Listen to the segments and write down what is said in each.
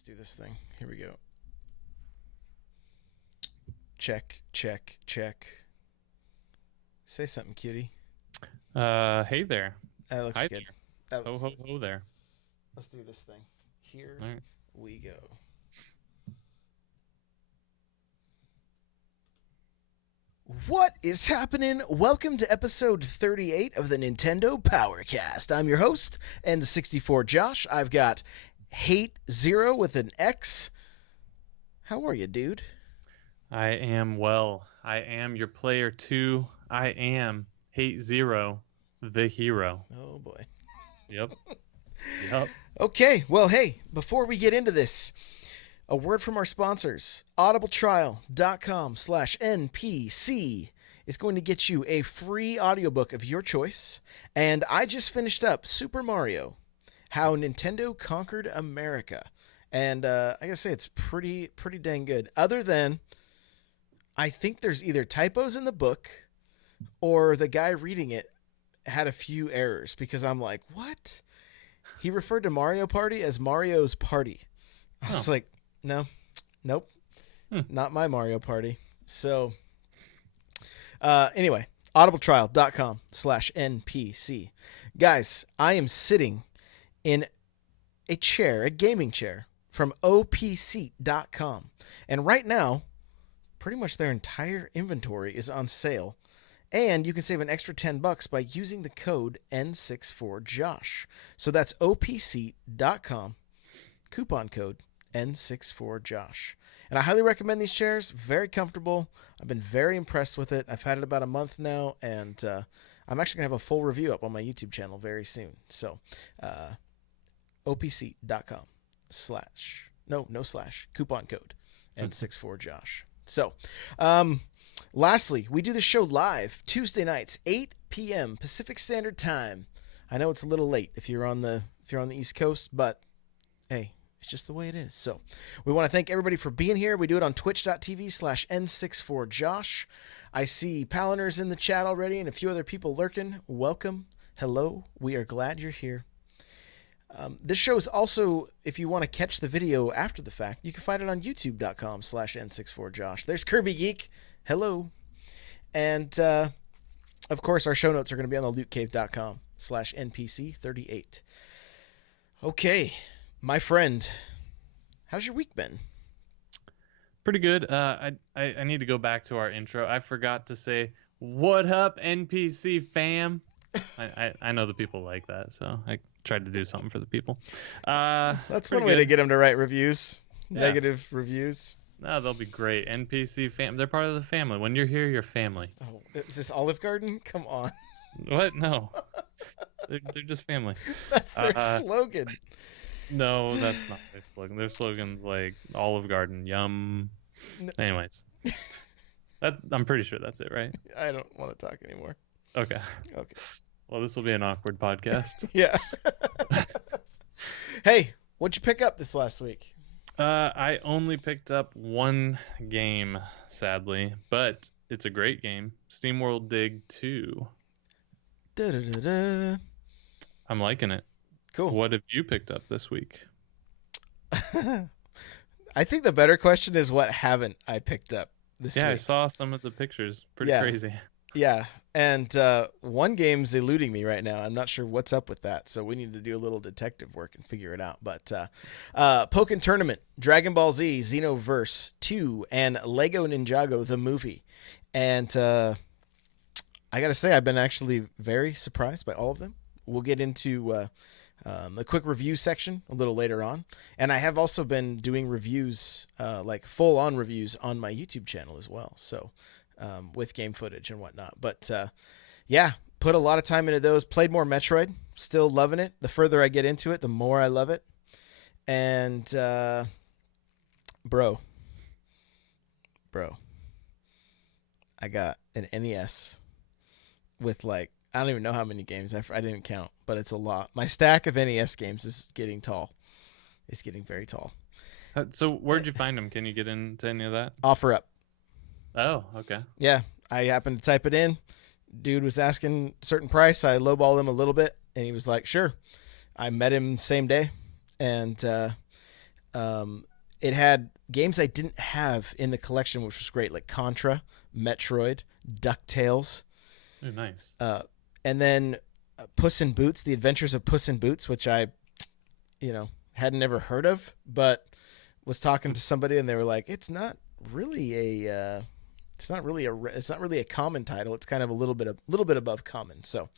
Let's do this thing. Here we go. Check, check, check. Say something, cutie. Hey there. That looks Hi good. there. That looks Ho, good. ho there. Let's do this thing. Here All right. we go. What is happening? Welcome to episode 38 of the Nintendo Powercast. I'm your host, N64 Josh. I've got Hate Zero with an X. How are you, dude? I am well. I am your player 2. I am Hate Zero, the hero. Oh, boy. Yep. Yep. Okay, well, hey, before we get into this, a word from our sponsors. audibletrial.com/NPC is going to get you a free audiobook of your choice. And I just finished up Super Mario, How Nintendo Conquered America. And I gotta say, it's pretty dang good. Other than, I think there's either typos in the book or the guy reading it had a few errors because I'm like, what? He referred to Mario Party as Mario's Party. I was like, nope, not my Mario Party. So, anyway, audibletrial.com/NPC. Guys, I am sitting in a chair, a gaming chair from opseat.com. And right now, pretty much their entire inventory is on sale. And you can save an extra $10 by using the code N64Josh. So that's opseat.com, coupon code N64Josh. And I highly recommend these chairs. Very comfortable. I've been very impressed with it. I've had it about a month now, and I'm actually going to have a full review up on my YouTube channel very soon. So opseat.com coupon code N64Josh. So, lastly, we do the show live Tuesday nights, 8 p.m. Pacific Standard Time. I know it's a little late if you're on the East Coast, but hey, it's just the way it is. So we want to thank everybody for being here. We do it on twitch.tv/N64Josh. I see Paliners in the chat already and a few other people lurking. Welcome. Hello. We are glad you're here. This show is also, if you want to catch the video after the fact, you can find it on youtube.com/N64Josh. There's Kirby Geek. Hello. And, of course, our show notes are going to be on the lootcave.com/NPC38. Okay, my friend, how's your week been? Pretty good. I need to go back to our intro. I forgot to say, what up, NPC fam? I know the people like that, so I tried to do something for the people. That's one way to get them to write reviews. Yeah. Negative reviews. No, they'll be great. NPC fam, they're part of the family. When you're here, you're family. Oh, is this Olive Garden? Come on. What? No. they're just family. That's their slogan. No, that's not their slogan. Their slogan's like Olive Garden, yum. No. Anyways, I'm pretty sure that's it, right? I don't want to talk anymore. Okay. Well, this will be an awkward podcast. Yeah. Hey, what'd you pick up this last week? I only picked up one game, sadly, but it's a great game. Steamworld Dig To. Da-da-da-da. I'm liking it. Cool. What have you picked up this week? I think the better question is what haven't I picked up this week? Yeah, I saw some of the pictures. Pretty crazy. Yeah, and one game's eluding me right now. I'm not sure what's up with that, so we need to do a little detective work and figure it out. But Pokken Tournament, Dragon Ball Z, Xenoverse 2, and Lego Ninjago, the movie. And I got to say, I've been actually very surprised by all of them. We'll get into a quick review section a little later on. And I have also been doing reviews, like full-on reviews on my YouTube channel as well. So with game footage and whatnot. But yeah, put a lot of time into those. Played more Metroid. Still loving it. The further I get into it, the more I love it. And bro, I got an NES with like, I don't even know how many games. I didn't count, but it's a lot. My stack of NES games is getting tall. It's getting very tall. So where'd you find them? Can you get into any of that? OfferUp. Oh, okay. Yeah, I happened to type it in. Dude was asking a certain price. I lowballed him a little bit, and he was like, sure. I met him same day, and it had games I didn't have in the collection, which was great, like Contra, Metroid, DuckTales, Oh, nice. and then Puss in Boots, The Adventures of Puss in Boots, which I, hadn't ever heard of, but was talking to somebody and they were like, it's not really a common title. It's kind of a little bit above common. So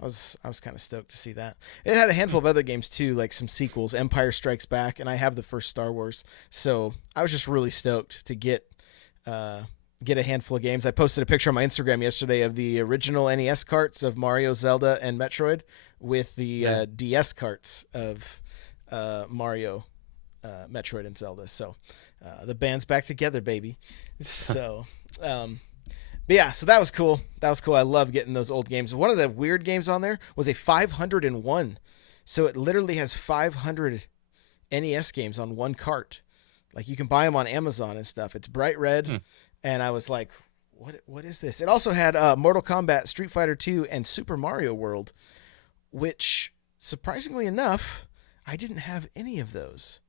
I was kind of stoked to see that. It had a handful of other games too, like some sequels, Empire Strikes Back, and I have the first Star Wars. So I was just really stoked to get a handful of games. I posted a picture on my Instagram yesterday of the original NES carts of Mario, Zelda, and Metroid with the DS carts of Mario, Metroid, and Zelda. So the band's back together, baby. So, but yeah, so that was cool. I love getting those old games. One of the weird games on there was a 501. So it literally has 500 NES games on one cart. Like you can buy them on Amazon and stuff. It's bright red. And I was like, what is this? It also had Mortal Kombat, Street Fighter 2, and Super Mario World, which, surprisingly enough, I didn't have any of those.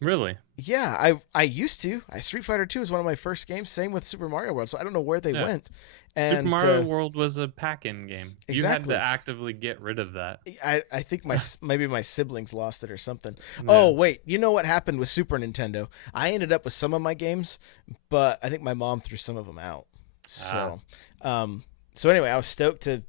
Really? Yeah, I used to. Street Fighter 2 was one of my first games. Same with Super Mario World, so I don't know where they went. And Super Mario World was a pack-in game. Exactly. You had to actively get rid of that. I think maybe my siblings lost it or something. Yeah. Oh, wait. You know what happened with Super Nintendo? I ended up with some of my games, but I think my mom threw some of them out. So, so anyway, I was stoked to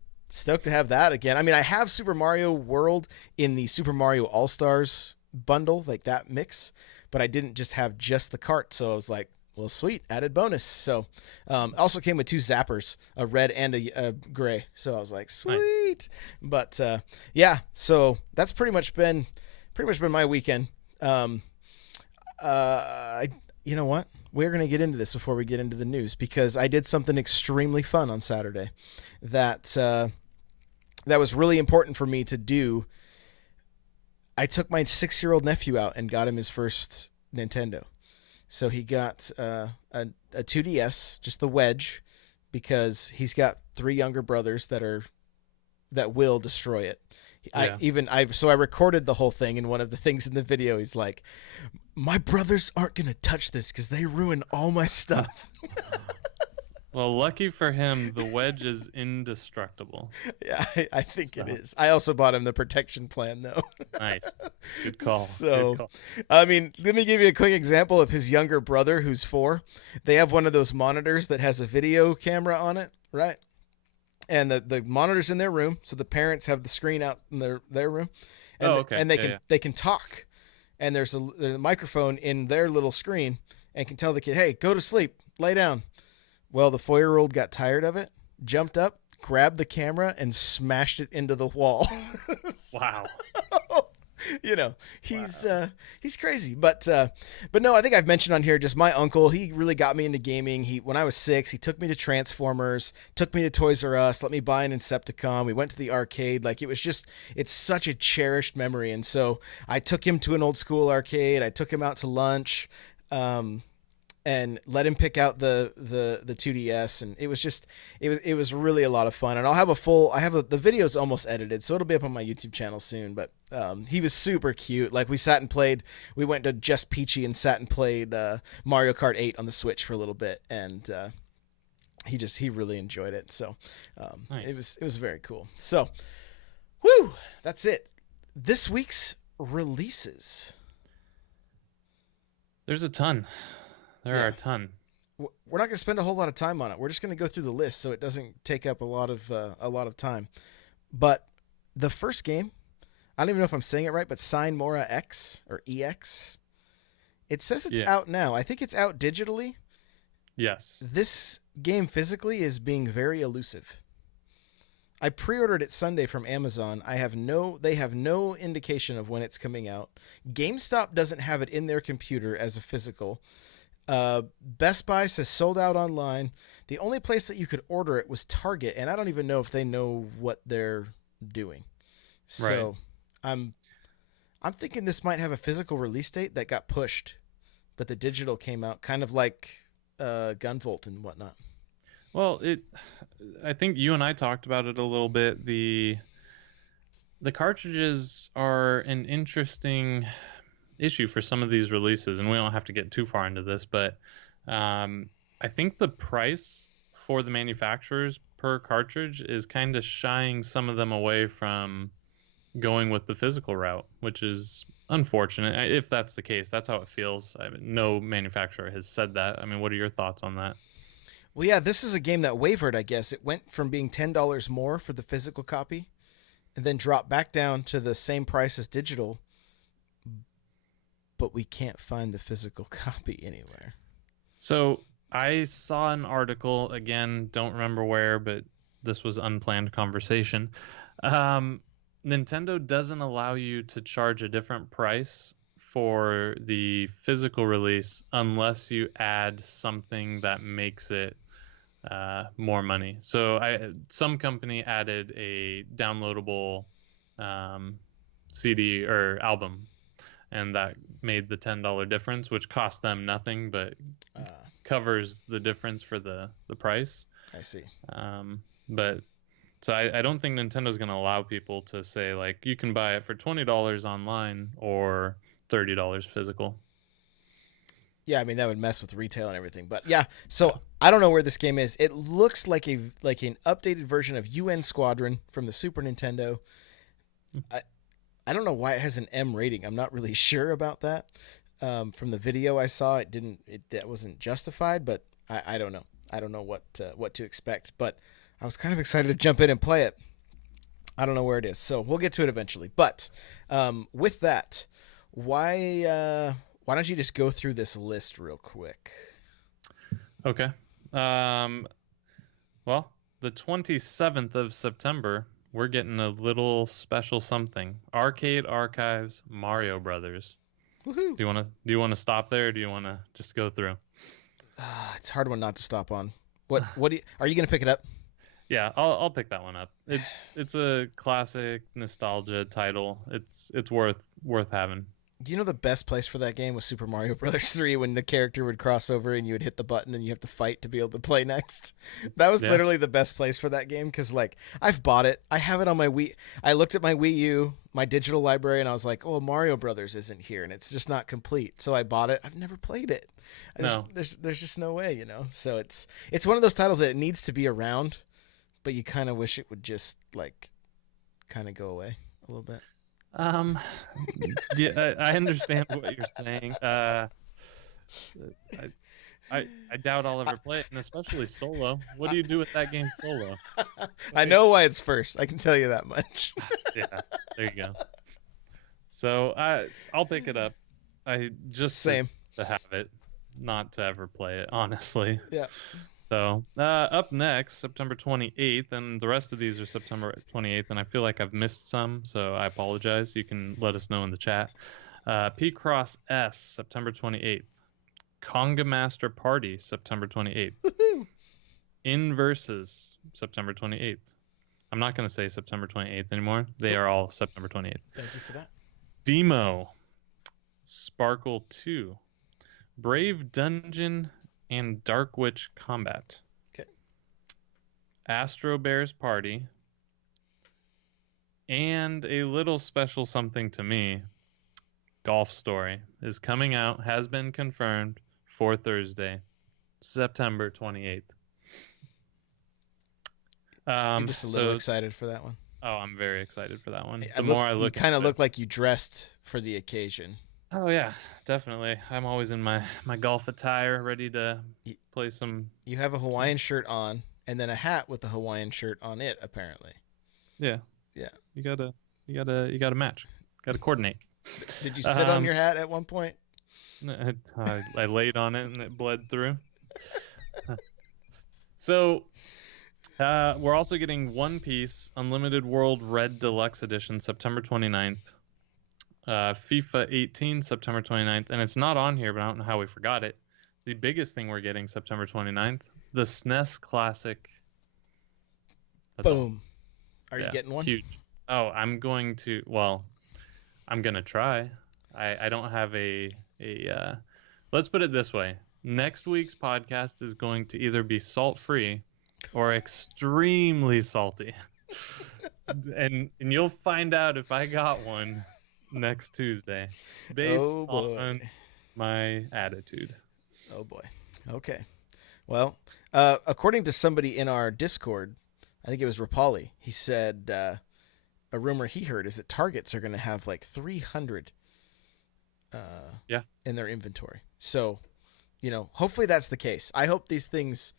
have that again. I mean, I have Super Mario World in the Super Mario All-Stars bundle, like that mix, but I didn't just have just the cart. So I was like, well, sweet, added bonus. So also came with 2 zappers, a red and a gray. So I was like, sweet. Nice. But yeah, so that's pretty much been my weekend. You know what? We're going to get into this before we get into the news, because I did something extremely fun on Saturday that was really important for me to do. I took my 6-year-old nephew out and got him his first Nintendo. So he got a 2DS, just the Wedge, because he's got 3 younger brothers that will destroy it. Yeah. So I recorded the whole thing, and one of the things in the video, he's like, my brothers aren't going to touch this because they ruin all my stuff. Well, lucky for him, the Wedge is indestructible. Yeah, I think it is. I also bought him the protection plan, though. Nice. Good call. So, Good call. I mean, let me give you a quick example of his younger brother, who's 4. They have one of those monitors that has a video camera on it, right? And the monitor's in their room, so the parents have the screen out in their room. And, okay. And they can talk. And there's a microphone in their little screen and can tell the kid, hey, go to sleep, lay down. Well, the 4-year-old got tired of it, jumped up, grabbed the camera, and smashed it into the wall. Wow. He's crazy. But no, I think I've mentioned on here, just my uncle, he really got me into gaming. When I was 6, he took me to Transformers, took me to Toys R Us, let me buy an Insepticon. We went to the arcade. Like, it's such a cherished memory. And so I took him to an old school arcade. I took him out to lunch. And let him pick out the 2DS, and it was really a lot of fun. And the video's almost edited, so it'll be up on my YouTube channel soon. But he was super cute. Like, we went to Just Peachy and sat and played Mario Kart 8 on the Switch for a little bit, and he really enjoyed it. So nice. It was very cool. So, woo, that's it. This week's releases. There's a ton. There are a ton. We're not going to spend a whole lot of time on it. We're just going to go through the list so it doesn't take up a lot of time. But the first game, I don't even know if I'm saying it right, but Sign Mora X or EX. It says it's out now. I think it's out digitally. Yes. This game physically is being very elusive. I pre-ordered it Sunday from Amazon. They have no indication of when it's coming out. GameStop doesn't have it in their computer as a physical. Best Buy says sold out online. The only place that you could order it was Target, and I don't even know if they know what they're doing. So I'm thinking this might have a physical release date that got pushed, but the digital came out, kind of like Gunvolt and whatnot. Well, I think you and I talked about it a little bit. The cartridges are an interesting issue for some of these releases, and we don't have to get too far into this, but I think the price for the manufacturers per cartridge is kind of shying some of them away from going with the physical route, which is unfortunate. If that's the case, that's how it feels. I mean, no manufacturer has said that. I mean, what are your thoughts on that? Well, yeah, this is a game that wavered, I guess. It went from being $10 more for the physical copy and then dropped back down to the same price as digital, but we can't find the physical copy anywhere. So I saw an article, again, don't remember where, but this was unplanned conversation. Nintendo doesn't allow you to charge a different price for the physical release unless you add something that makes it more money. So some company added a downloadable CD or album, and that made the $10 difference, which cost them nothing, but covers the difference for the price. I see. But so I don't think Nintendo's going to allow people to say, like, you can buy it for $20 online or $30 physical. Yeah, I mean that would mess with retail and everything. But yeah, so I don't know where this game is. It looks like an updated version of UN Squadron from the Super Nintendo. I don't know why it has an M rating. I'm not really sure about that. From the video I saw, that wasn't justified, but I don't know. I don't know what to expect. But I was kind of excited to jump in and play it. I don't know where it is, so we'll get to it eventually. But with that, why don't you just go through this list real quick? Okay. Well, the 27th of September, we're getting a little special something. Arcade Archives Mario Brothers. Woohoo! Do you want to stop there, or do you want to just go through? It's a hard one not to stop on. Are you going to pick it up? Yeah, I'll pick that one up. It's a classic nostalgia title. It's worth having. Do you know the best place for that game was Super Mario Brothers 3 when the character would cross over and you would hit the button and you have to fight to be able to play next? That was literally the best place for that game because, like, I've bought it. I have it on my Wii. I looked at my Wii U, my digital library, and I was like, oh, Mario Brothers isn't here and it's just not complete. So I bought it. I've never played it. There's just no way, you know? So it's one of those titles that it needs to be around, but you kind of wish it would just, like, kind of go away a little bit. Yeah, I understand what you're saying. I doubt I'll ever play it, and especially solo. What do you do with that game solo? I know why it's first. I can tell you that much. Yeah, there you go. So I'll pick it up. I just Same to have it, not to ever play it, honestly. Yeah. So up next, September 28th, and the rest of these are September 28th, and I feel like I've missed some, so I apologize. You can let us know in the chat. P-Cross S, September 28th. Conga Master Party, September 28th. Woohoo! Inverses, September 28th. I'm not going to say September 28th anymore. They are all September 28th. Thank you for that. Demo, Sparkle 2. Brave Dungeon and Dark Witch Combat. Okay. Astro Bears Party. And a little special something to me. Golf Story is coming out, has been confirmed for Thursday, September 28th. You're just a little excited for that one. Oh, I'm very excited for that one. You kind of look like you dressed for the occasion. Oh yeah, definitely. I'm always in my golf attire, ready to play some. You have a Hawaiian shirt on, and then a hat with a Hawaiian shirt on it, apparently. Yeah. Yeah. You gotta match. Gotta coordinate. Did you sit on your hat at one point? I laid on it and it bled through. So, we're also getting One Piece Unlimited World Red Deluxe Edition, September 29th. FIFA 18, September 29th. And it's not on here, but I don't know how we forgot it. The biggest thing we're getting, September 29th, the SNES Classic. Boom. Are you getting one? Huge. Oh, I'm going to try. I don't have a let's put it this way. Next week's podcast is going to either be salt-free or extremely salty. and you'll find out if I got one next Tuesday, based Oh boy. on my attitude. Oh boy. Okay. Well, according to somebody in our Discord, I think it was Rapali, he said a rumor he heard is that Targets are going to have like 300 Yeah. in their inventory. So, hopefully that's the case. I hope these things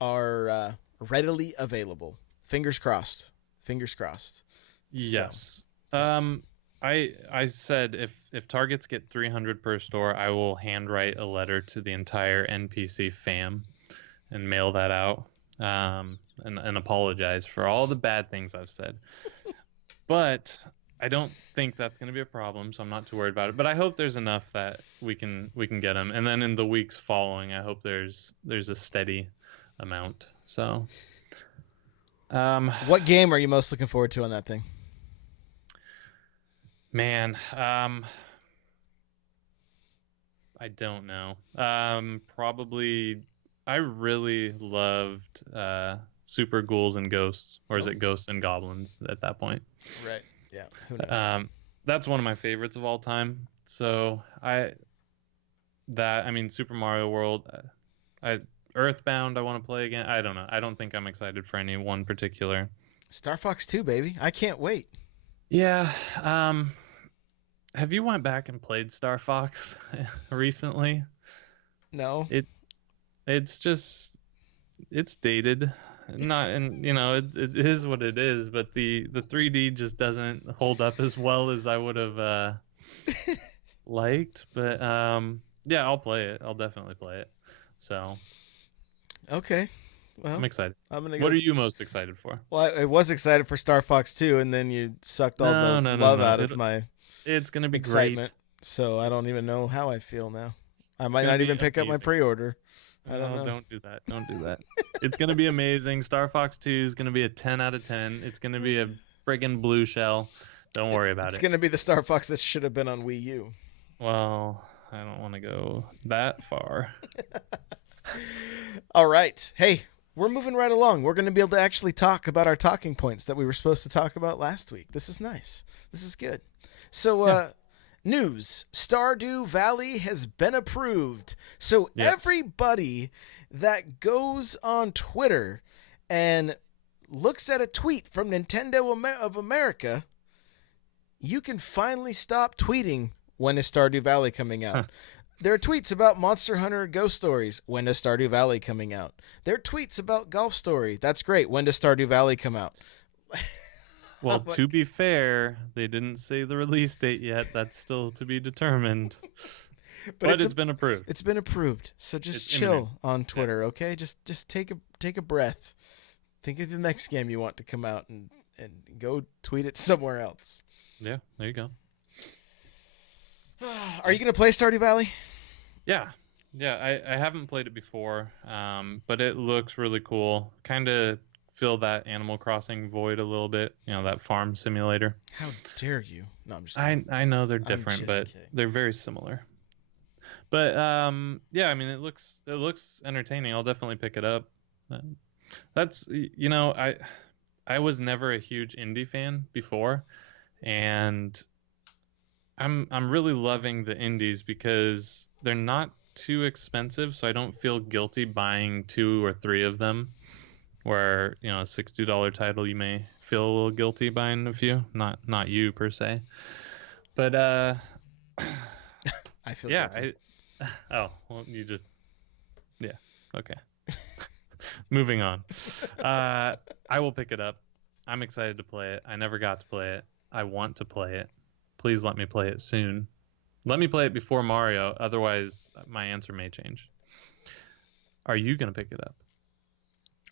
are readily available. Fingers crossed. Fingers crossed. Yes. So, I said if Targets get 300 per store, I will handwrite a letter to the entire NPC fam and mail that out. And apologize for all the bad things I've said. But I don't think that's going to be a problem, so I'm not too worried about it. But I hope there's enough that we can get them. And then in the weeks following, I hope there's a steady amount. So, what game are you most looking forward to on that thing? Man, I don't know. Probably I really loved Super Ghouls and Ghosts, or is it Ghosts and Goblins at that point? Right. Yeah. Who knows? That's one of my favorites of all time. So I mean Super Mario World, Earthbound I want to play again. I don't know. I don't think I'm excited for any one particular. Star Fox 2, baby. I can't wait. Yeah. Have you went back and played Star Fox recently? No. It's just it's dated. Not, and it is what it is, but the 3D just doesn't hold up as well as I would have liked. But yeah, I'll play it. I'll definitely play it. So okay. Well, I'm excited. I'm gonna go. What are you most excited for? Well, I was excited for Star Fox 2, and then you sucked all the love out of my It's gonna be excitement. great. So I don't even know how I feel now. I might not even pick up my pre-order. I don't know. Don't do that. Don't do that. It's gonna be amazing. Star Fox 2 is gonna be a 10 out of 10. It's gonna be a friggin' blue shell. Don't worry about it. It's gonna be the Star Fox that should have been on Wii U. Well, I don't want to go that far. All right. Hey, we're moving right along. We're going to be able to actually talk about our talking points that we were supposed to talk about last week. This is nice. This is good. So, news. Stardew Valley has been approved. So, Yes. everybody that goes on Twitter and looks at a tweet from Nintendo of America, you can finally stop tweeting, when is Stardew Valley coming out? There are tweets about Monster Hunter Ghost Stories. When does Stardew Valley coming out? There are tweets about Golf Story. That's great. When does Stardew Valley come out? Well, to be fair, they didn't say the release date yet. That's still to be determined. But it's been approved. It's been approved. So just It's chill imminent. on Twitter, okay? Just take a breath. Think of the next game you want to come out and go tweet it somewhere else. Yeah, there you go. Are you going to play Stardew Valley? Yeah. I haven't played it before, but it looks really cool. Kind of fill that Animal Crossing void a little bit. That farm simulator. How dare you? No, I'm just kidding. I know they're different, but kidding. they're very similar. But yeah, I mean, it looks entertaining. I'll definitely pick it up. That's I was never a huge indie fan before, and I'm really loving the indies because they're not too expensive, so I don't feel guilty buying 2 or 3 of them. Where a $60 title, you may feel a little guilty buying a few. Not you per se, but I feel guilty. Oh well, okay. Moving on. I will pick it up. I'm excited to play it. I never got to play it. I want to play it. Please let me play it soon. Let me play it before Mario. Otherwise, my answer may change. Are you going to pick it up?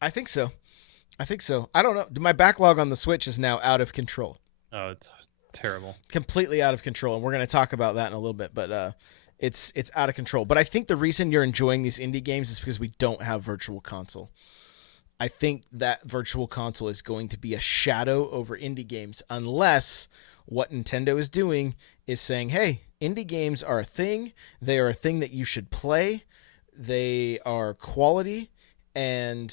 I think so. I don't know. My backlog on the Switch is now out of control. Oh, it's terrible. Completely out of control. And we're going to talk about that in a little bit. But it's out of control. But I think the reason you're enjoying these indie games is because we don't have Virtual Console. I think that Virtual Console is going to be a shadow over indie games unless what Nintendo is doing is saying, hey, indie games are a thing. They are a thing that you should play. They are quality. And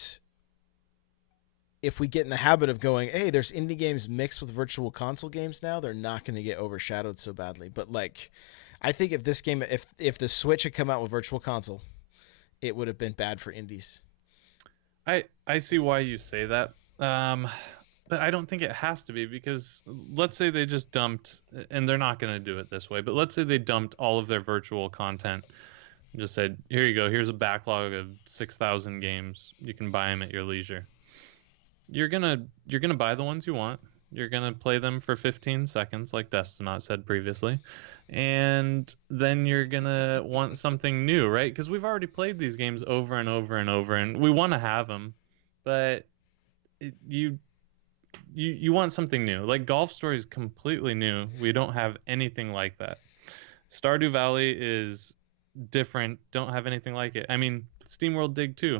if we get in the habit of going, hey, there's indie games mixed with virtual console games now, they're not going to get overshadowed so badly. But like, I think if this game, if the Switch had come out with virtual console, it would have been bad for indies. I see why you say that. But I don't think it has to be, because let's say they just dumped, and they're not going to do it this way, but let's say they dumped all of their virtual content and just said, here you go, here's a backlog of 6,000 games. You can buy them at your leisure. You're gonna buy the ones you want. You're gonna play them for 15 seconds, like Destinot said previously, and then you're gonna want something new, right? Because we've already played these games over and over and over, and we want to have them, but you want something new. Like Golf Story is completely new. We don't have anything like that. Stardew Valley is different. Don't have anything like it. I mean, Steamworld Dig To,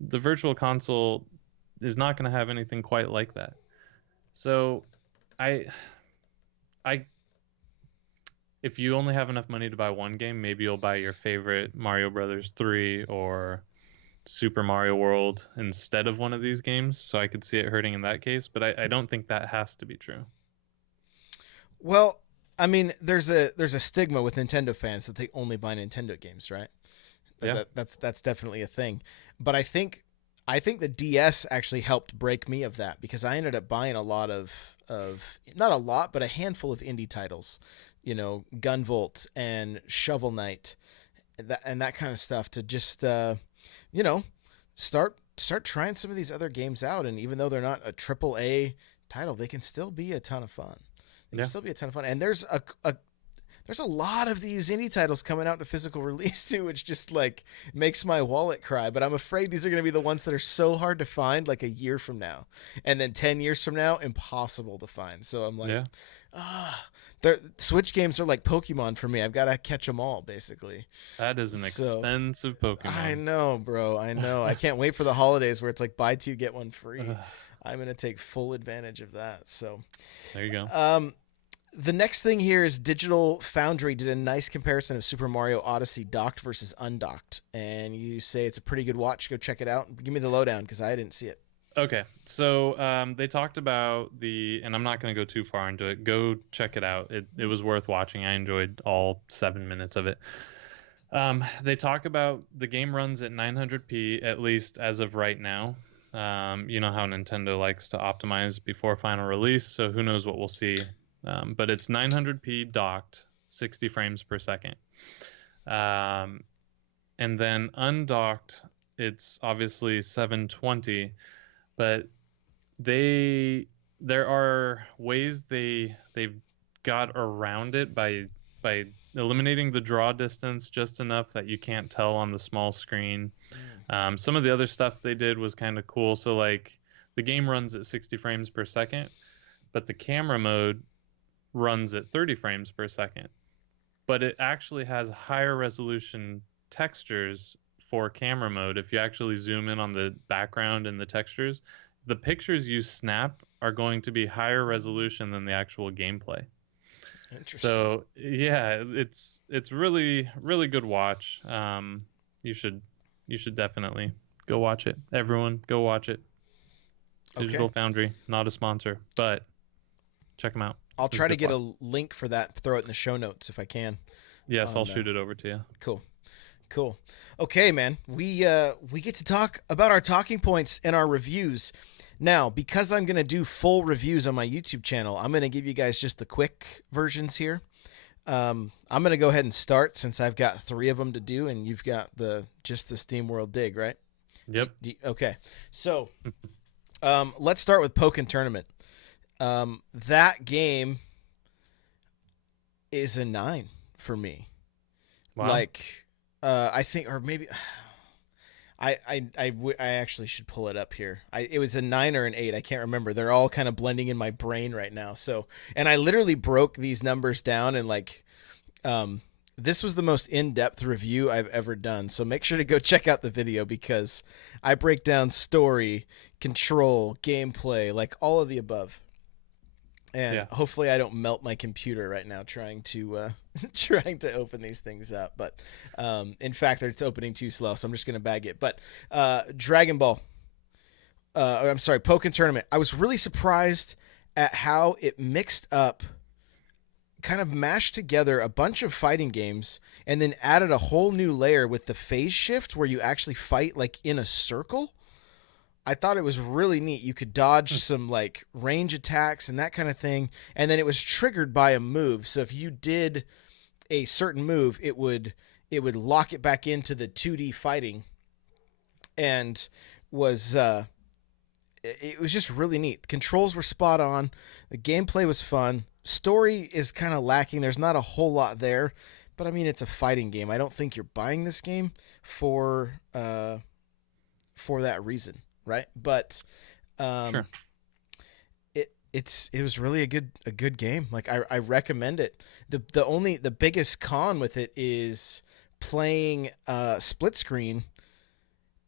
the virtual console is not going to have anything quite like that. So I if you only have enough money to buy one game, maybe you'll buy your favorite Mario Brothers 3 or Super Mario World instead of one of these games. So I could see it hurting in that case, but I don't think that has to be true. Well, I mean, there's a stigma with Nintendo fans that they only buy Nintendo games, right? Yeah. That's definitely a thing. But I think the DS actually helped break me of that, because I ended up buying a lot of not a lot, but a handful of indie titles, you know, Gunvolt and Shovel Knight, and that kind of stuff, to just you know, start trying some of these other games out. And even though they're not a AAA title, they can still be a ton of fun. And there's a lot of these indie titles coming out to physical release too, which just like makes my wallet cry. But I'm afraid these are going to be the ones that are so hard to find like a year from now. And then 10 years from now, impossible to find. So I'm like, Switch games are like Pokemon for me. I've got to catch them all, basically. That is an expensive Pokemon. I know, bro. I know. I can't wait for the holidays where it's like buy two, get one free. I'm going to take full advantage of that. So there you go. The next thing here is Digital Foundry did a nice comparison of Super Mario Odyssey docked versus undocked. And you say it's a pretty good watch. Go check it out. Give me the lowdown, because I didn't see it. Okay, so they talked about and I'm not going to go too far into it. Go check it out. It was worth watching. I enjoyed all 7 minutes of it. They talk about the game runs at 900p, at least as of right now. You know how Nintendo likes to optimize before final release, so who knows what we'll see. But it's 900p docked, 60 frames per second. And then undocked, it's obviously 720, but there are ways they've got around it by eliminating the draw distance just enough that you can't tell on the small screen. Some of the other stuff they did was kind of cool. So like the game runs at 60 frames per second, but the camera mode runs at 30 frames per second, but it actually has higher resolution textures for camera mode. If you actually zoom in on the background and the textures, the pictures you snap are going to be higher resolution than the actual gameplay. Interesting. So yeah, it's really, really good watch. You should definitely go watch it. Everyone go watch it. Digital Foundry, not a sponsor, but check them out. I'll try to get a link for that, throw it in the show notes if I can. Yes, I'll shoot it over to you. Cool. Okay, man. We get to talk about our talking points and our reviews. Now, because I'm going to do full reviews on my YouTube channel, I'm going to give you guys just the quick versions here. I'm going to go ahead and start, since I've got 3 of them to do, and you've got just the Steamworld Dig, right? Yep. Okay. So, let's start with Pokken Tournament. That game is a 9 for me. Wow. Like, I think, or maybe I actually should pull it up here. It was a 9 or an 8. I can't remember. They're all kind of blending in my brain right now. So, and I literally broke these numbers down, and like, this was the most in-depth review I've ever done. So make sure to go check out the video, because I break down story, control, gameplay, like all of the above. And hopefully I don't melt my computer right now trying to open these things up. But in fact, it's opening too slow, so I'm just going to bag it. But Dragon Ball. I'm sorry, Pokken Tournament. I was really surprised at how it mixed up, kind of mashed together a bunch of fighting games and then added a whole new layer with the phase shift where you actually fight like in a circle. I thought it was really neat. You could dodge some like range attacks and that kind of thing, and then it was triggered by a move. So if you did a certain move, it would lock it back into the 2D fighting, and was it was just really neat. The controls were spot on. The gameplay was fun. Story is kind of lacking. There's not a whole lot there, but I mean, it's a fighting game. I don't think you're buying this game for that reason, right? But Sure. it was really a good game. Like I recommend it. The biggest con with it is playing split screen.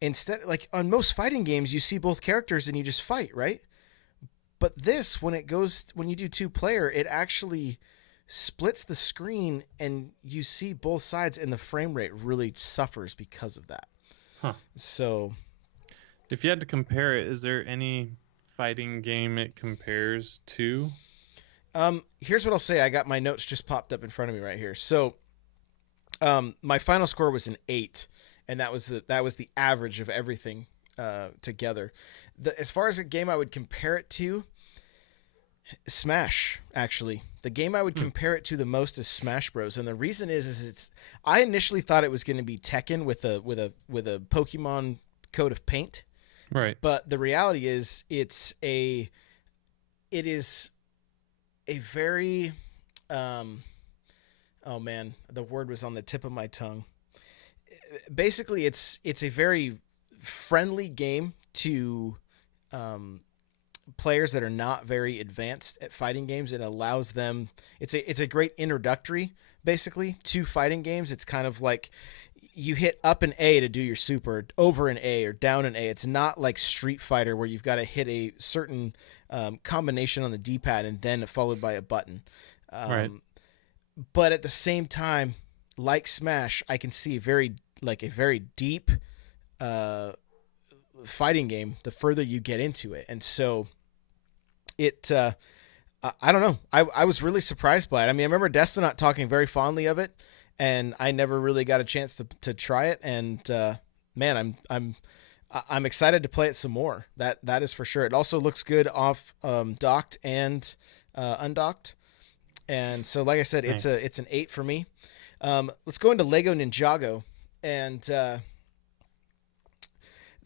Instead, like on most fighting games, you see both characters and you just fight, right? But this, when you do 2-player, it actually splits the screen and you see both sides, and the frame rate really suffers because of that. Huh. So, If you had to compare it, is there any fighting game it compares to? here's what I'll say. I got my notes just popped up in front of me right here. So, my final score was an 8, and that was the average of everything together. As far as a game I would compare it to, Smash, actually. The game I would compare it to the most is Smash Bros. And the reason is I initially thought it was going to be Tekken with a Pokemon coat of paint. Right. But the reality is it is a very oh man, the word was on the tip of my tongue. Basically, it's a very friendly game to players that are not very advanced at fighting games. It allows them. It's a great introductory, basically, to fighting games. It's kind of like you hit up an A to do your super, over an A or down an A. It's not like Street Fighter where you've got to hit a certain combination on the D-pad and then followed by a button. Right. But at the same time, like Smash, I can see a very deep fighting game the further you get into it. And so it I don't know. I was really surprised by it. I mean, I remember Destinot talking very fondly of it, and I never really got a chance to try it. And man, I'm excited to play it some more. That is for sure. It also looks good off docked and undocked. And so, like I said, Nice. it's an 8 for me. Let's go into Lego Ninjago, and the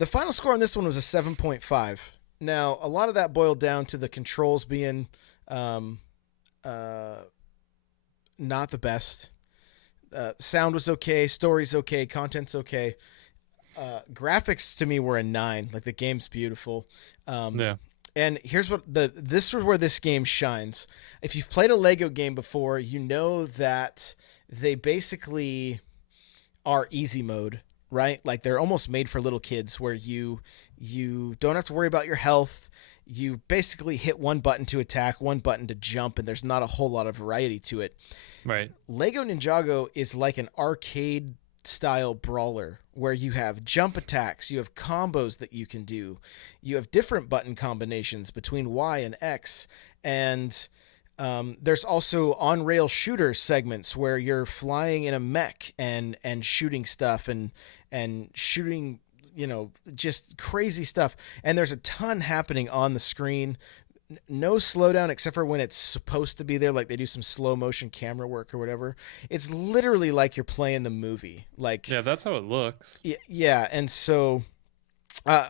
final score on this one was a 7.5. Now, a lot of that boiled down to the controls being not the best. Sound was okay, story's okay, content's okay. Graphics to me were a 9. Like, the game's beautiful. Yeah. And here's this is where this game shines. If you've played a Lego game before, you know that they basically are easy mode, right? Like, they're almost made for little kids, where you don't have to worry about your health. You basically hit one button to attack, one button to jump, and there's not a whole lot of variety to it. Right. Lego Ninjago is like an arcade style brawler where you have jump attacks, you have combos that you can do, you have different button combinations between Y and X, and there's also on-rail shooter segments where you're flying in a mech and shooting stuff and shooting, just crazy stuff. And there's a ton happening on the screen. No slowdown except for when it's supposed to be there, like they do some slow motion camera work or whatever. It's literally like you're playing the movie. Like, Yeah, that's how it looks. yeah, and so my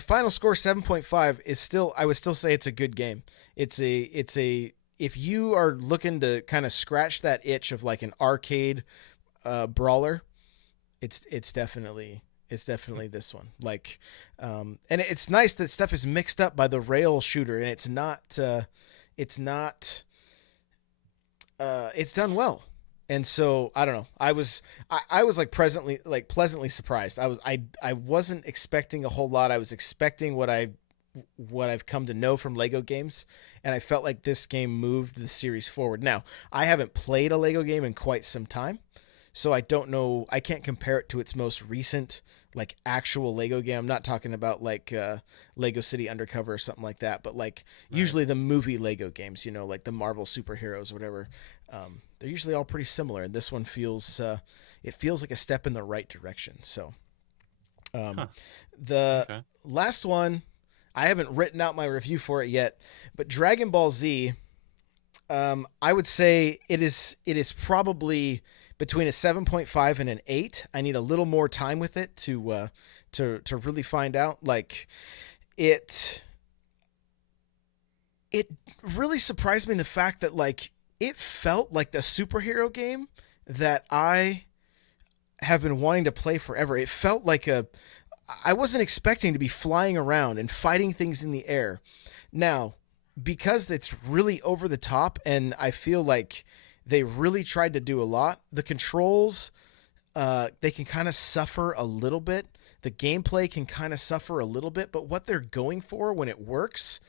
final score 7.5 is still, I would still say it's a good game. It's a if you are looking to kind of scratch that itch of like an arcade brawler, it's definitely this one. Like, and it's nice that stuff is mixed up by the rail shooter, and it's done well. And so I don't know. I was like pleasantly surprised. I wasn't expecting a whole lot. I was expecting what I've come to know from Lego games, and I felt like this game moved the series forward. Now, I haven't played a Lego game in quite some time, so I don't know. I can't compare it to its most recent like actual Lego game. I'm not talking about like Lego City Undercover or something like that, but like Right. usually the movie Lego games, you know, like the Marvel superheroes or whatever. They're usually all pretty similar, and this one feels it feels like a step in the right direction. So Huh. the Okay. last one, I haven't written out my review for it yet, but Dragon Ball Z, I would say it is probably between a 7.5 and an 8. I need a little more time with it to really find out. Like it it really surprised me in the fact that like it felt like the superhero game that I have been wanting to play forever. It felt like I wasn't expecting to be flying around and fighting things in the air. Now, because it's really over the top and I feel like they really tried to do a lot, the controls they can kind of suffer a little bit. The gameplay can kind of suffer a little bit, but what they're going for when it works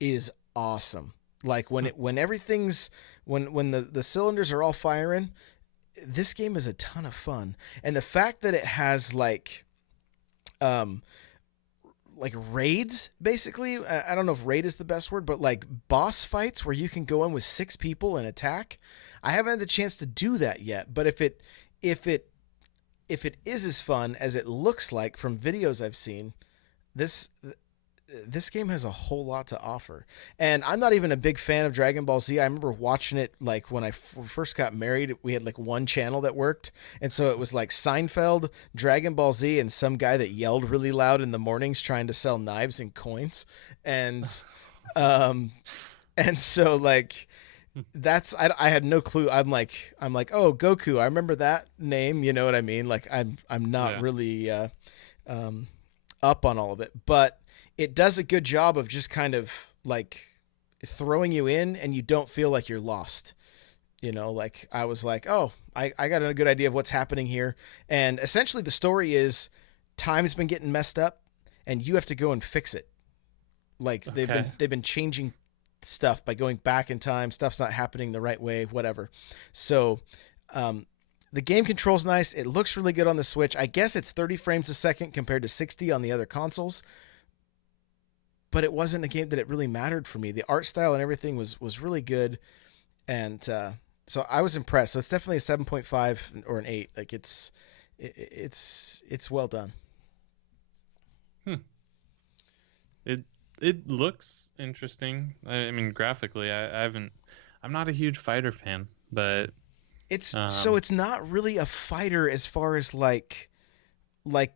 is awesome. Like Hmm. when everything's when the cylinders are all firing, this game is a ton of fun. And the fact that it has um like raids basically, I don't know if raid is the best word, but like boss fights where you can go in with 6 people and attack. I haven't had the chance to do that yet, but if it if it is as fun as it looks like from videos I've seen, this this game has a whole lot to offer. And I'm not even a big fan of Dragon Ball Z. I remember watching it like when I first got married, we had like one channel that worked. And so it was like Seinfeld, Dragon Ball Z, and some guy that yelled really loud in the mornings trying to sell knives and coins. And, um, and so like, I had no clue. I'm like, oh, Goku. I remember that name. You know what I mean? Like I'm not Yeah. really, um, up on all of it, but it does a good job of just kind of like throwing you in and you don't feel like you're lost. You know, like I was like, oh, I got a good idea of what's happening here. And essentially the story is time's been getting messed up and you have to go and fix it. Like Okay. they've been changing stuff by going back in time. Stuff's not happening the right way, whatever. So um the game controls nice. It looks really good on the Switch. I guess it's 30 frames a second compared to 60 on the other consoles, but it wasn't a game that it really mattered for me. The art style and everything was really good, and so I was impressed. So it's definitely a 7.5 or an 8. Like it's well done. Hmm. It it looks interesting. I mean, graphically, I haven't. I'm not a huge fighter fan, but So um. it's not really a fighter as far as like like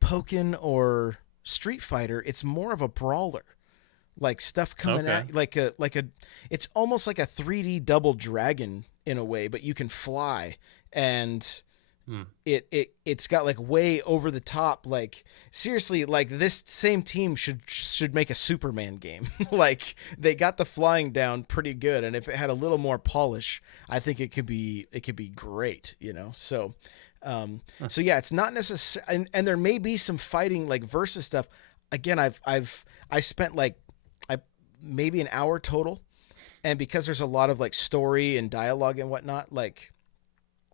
Pokken or Street Fighter. It's more of a brawler. Like stuff coming Okay. at like a it's almost like a 3D double dragon in a way, but you can fly, and Hmm. it's got like way over the top, like seriously, like this same team should make a Superman game. Like they got the flying down pretty good, and if it had a little more polish, I think it could be great, you know. So Huh. so yeah, it's not necessary, and there may be some fighting like versus stuff. Again, I spent like I maybe an hour total, and because there's a lot of like story and dialogue and whatnot, like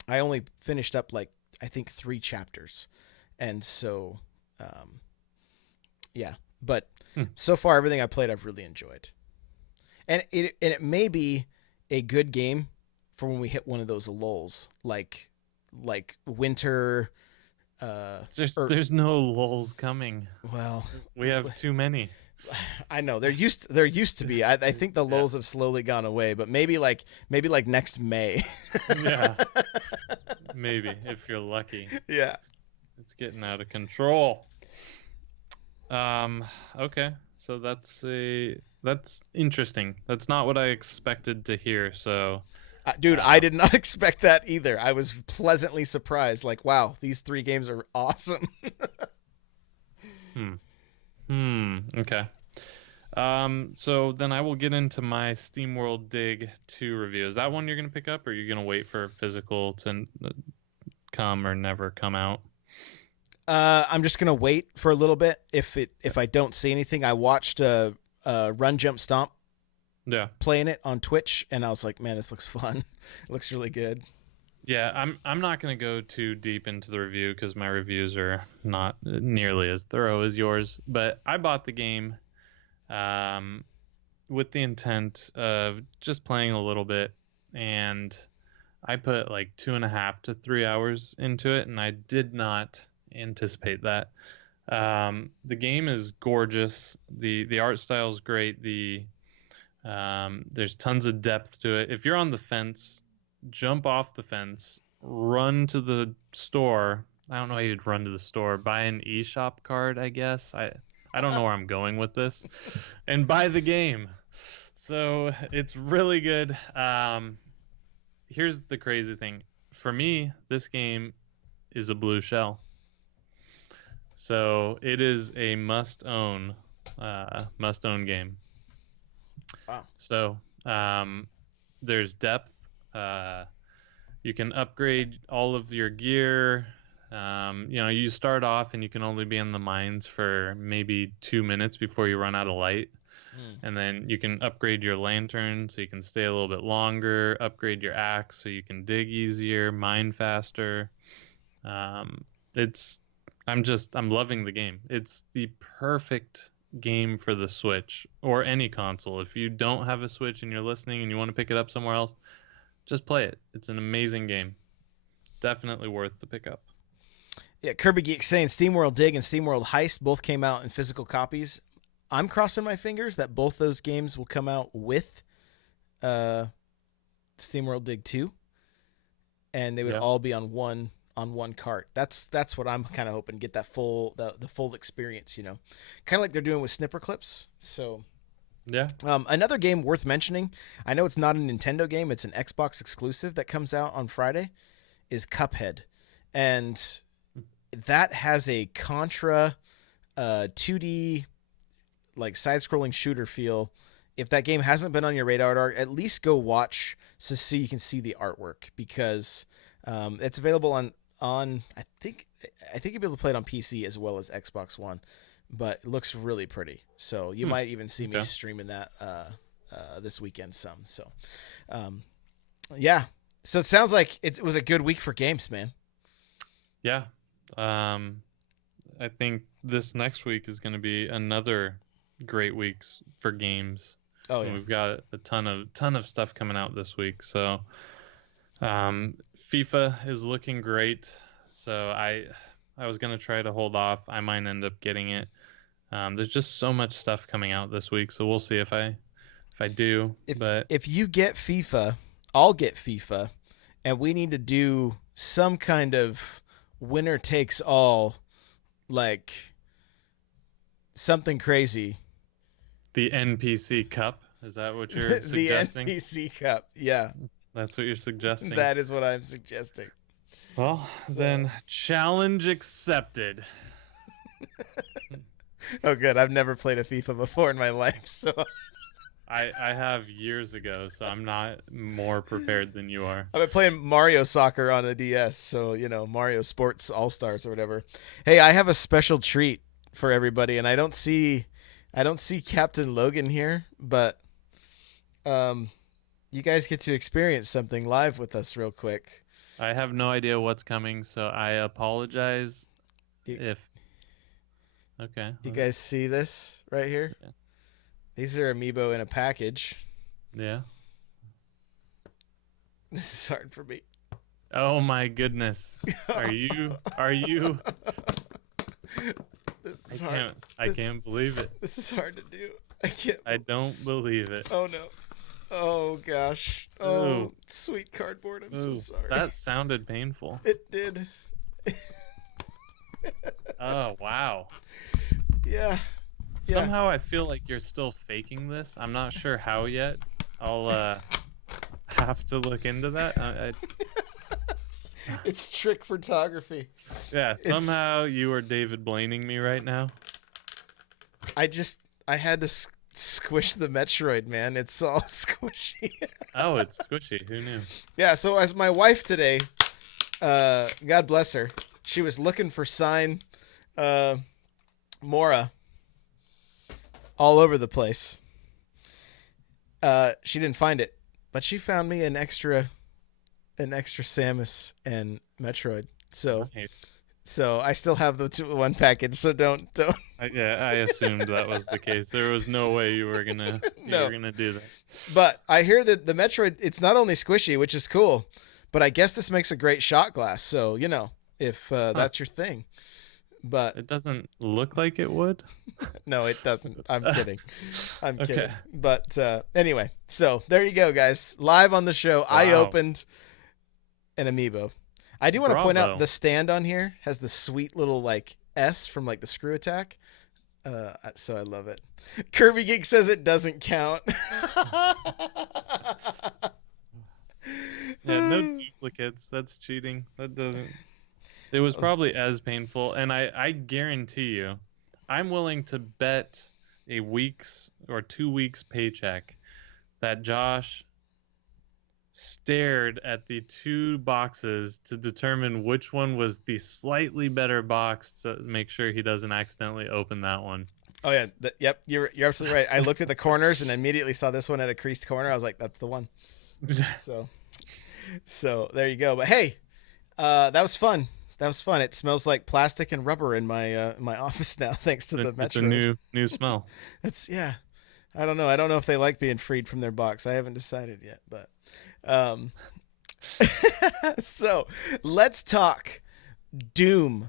I only finished up like I think 3 chapters, and so um, yeah. But Hmm. so far, everything I played, I've really enjoyed, and it may be a good game for when we hit one of those lulls, like winter, or There's no lulls coming. well, We have too many. I know there used to be. I think the Yeah. lulls have slowly gone away, but maybe like next May. Yeah. Maybe if you're lucky. Yeah. It's getting out of control. Um. Okay. So that's interesting. That's not what I expected to hear. So. Dude, I Uh. did not expect that either. I was pleasantly surprised. Like, wow, these 3 games are awesome. Hmm. Okay. So then I will get into my SteamWorld Dig 2 review. Is that one you're gonna pick up, or are you gonna wait for physical to come or never come out? I'm just gonna wait for a little bit. If I don't see anything, I watched Run Jump Stomp Yeah. playing it on Twitch, and I was like, man, this looks fun. It looks really good. Yeah, I'm not going to go too deep into the review because my reviews are not nearly as thorough as yours. But I bought the game um, with the intent of just playing a little bit, and I put like 2.5 to 3 hours into it, and I did not anticipate that. The game is gorgeous. The art style is great. There's tons of depth to it. If you're on the fence, jump off the fence, run to the store. I don't know how you'd run to the store. Buy an eShop card, I guess. I don't know where I'm going with this, and buy the game. So it's really good. Here's the crazy thing. For me, this game is a blue shell. So it is a must own game. Wow. So there's depth. Uh, you can upgrade all of your gear. You start off and you can only be in the mines for maybe 2 minutes before you run out of light. And then you can upgrade your lantern so you can stay a little bit longer, upgrade your axe so you can dig easier, mine faster. It's I'm loving the game. It's the perfect game for the Switch or any console. If you don't have a Switch and you're listening and you want to pick it up somewhere else, just play it. It's an amazing game. Definitely worth the pickup. Yeah, Kirby Geek saying SteamWorld Dig and SteamWorld Heist both came out in physical copies. I'm crossing my fingers that both those games will come out with SteamWorld Dig 2, and they would Yeah. all be on one cart. That's what I'm kind of hoping, get that full the full experience, kind of like they're doing with Snipper Clips. So Yeah. another game worth mentioning, I know it's not a Nintendo game, it's an Xbox exclusive that comes out on Friday, is Cuphead. And that has a Contra 2D like side-scrolling shooter feel. If that game hasn't been on your radar, at least go watch so you can see the artwork, because it's available on I think you'll be able to play it on PC as well as Xbox One, but it looks really pretty. So you might even see me streaming that this weekend some. So yeah. So it sounds like it was a good week for games, man. Yeah. I think this next week is going to be another great weeks for games. Oh yeah. We've got a ton of stuff coming out this week. So FIFA is looking great. So I was gonna try to hold off. I might end up getting it. There's just so much stuff coming out this week, so we'll see if I do. If you get FIFA, I'll get FIFA, and we need to do some kind of winner takes all, like something crazy. The NPC Cup, is that what you're suggesting? The NPC Cup, yeah. That's what you're suggesting. That is what I'm suggesting. Well, then challenge accepted. Oh, good. I've never played a FIFA before in my life, so I have years ago, so I'm not more prepared than you are. I've been playing Mario Soccer on the DS, so Mario Sports All Stars or whatever. Hey, I have a special treat for everybody, and I don't see Captain Logan here, but you guys get to experience something live with us real quick. I have no idea what's coming, so I apologize if... Okay. You guys see this right here? Yeah. These are amiibo in a package. Yeah. This is hard for me. Oh my goodness. Are you... This is hard. I can't believe it. This is hard to do. I can't. I don't believe it. Oh no. Oh gosh. Oh, ooh. Sweet cardboard. I'm so sorry. That sounded painful. It did. Oh wow. Yeah. Somehow I feel like you're still faking this. I'm not sure how yet. I'll have to look into that. It's trick photography. Yeah, somehow you are David Blaining me right now. I had to squish the Metroid, man. It's all squishy. Oh, it's squishy. Who knew? Yeah, so as my wife today, God bless her, she was looking for sign Mora all over the place. She didn't find it, but she found me an extra an extra Samus and Metroid. So Nice. I still have the one package. So don't. I assumed that was the case. There was no way you were gonna No. do that. But I hear that the Metroid, it's not only squishy, which is cool, but I guess this makes a great shot glass. So if that's your thing. But it doesn't look like it would. No, it doesn't. I'm kidding. I'm Okay. kidding. But anyway, so there you go, guys. Live on the show, I Wow. opened an amiibo. I do want to point out Bravo. the stand on here has the sweet little like S from like the Screw Attack. So I love it. Kirby Geek says it doesn't count. Yeah, no duplicates. That's cheating. That doesn't. It was probably as painful, and I guarantee you, I'm willing to bet a week's or 2 weeks paycheck that Josh stared at the two boxes to determine which one was the slightly better box to make sure he doesn't accidentally open that one. Oh yeah, yep. You're absolutely right. I looked at the corners and immediately saw this one at a creased corner. I was like, that's the one. So there you go. But hey, that was fun. That was fun. It smells like plastic and rubber in my my office now, thanks to the Metroid. It's a new smell. Yeah. I don't know. I don't know if they like being freed from their box. I haven't decided yet, but so let's talk Doom,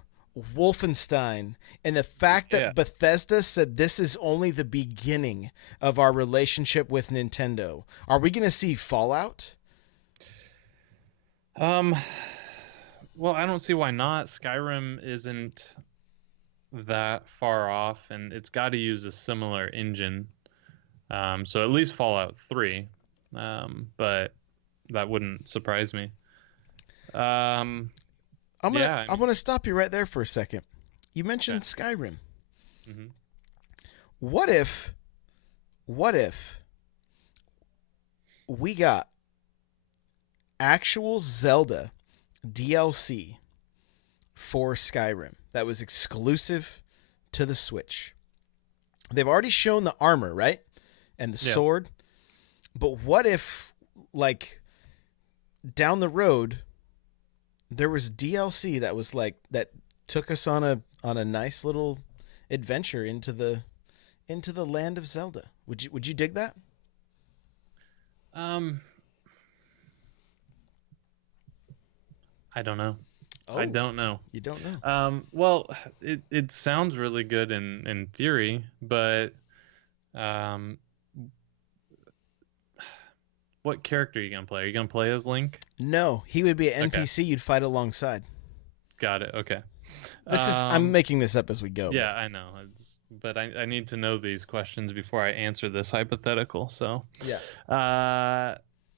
Wolfenstein, and the fact that Bethesda said this is only the beginning of our relationship with Nintendo. Are we going to see Fallout? Well, I don't see why not. Skyrim isn't that far off, and it's got to use a similar engine. So at least Fallout 3, but that wouldn't surprise me. I'm gonna stop you right there for a second. You mentioned Skyrim. Mm-hmm. What if we got actual Zelda DLC for Skyrim that was exclusive to the Switch? They've already shown the armor, right? And the sword. But what if, like, down the road, there was DLC that was like that took us on a nice little adventure into the land of Zelda? Would you dig that? I don't know. Oh, I don't know. You don't know? Well, it sounds really good in theory, but what character are you gonna play? Are you gonna play as Link? No, he would be an NPC you'd fight alongside. Got it. Okay. I'm making this up as we go. Yeah, I know. But I need to know these questions before I answer this hypothetical. So yeah.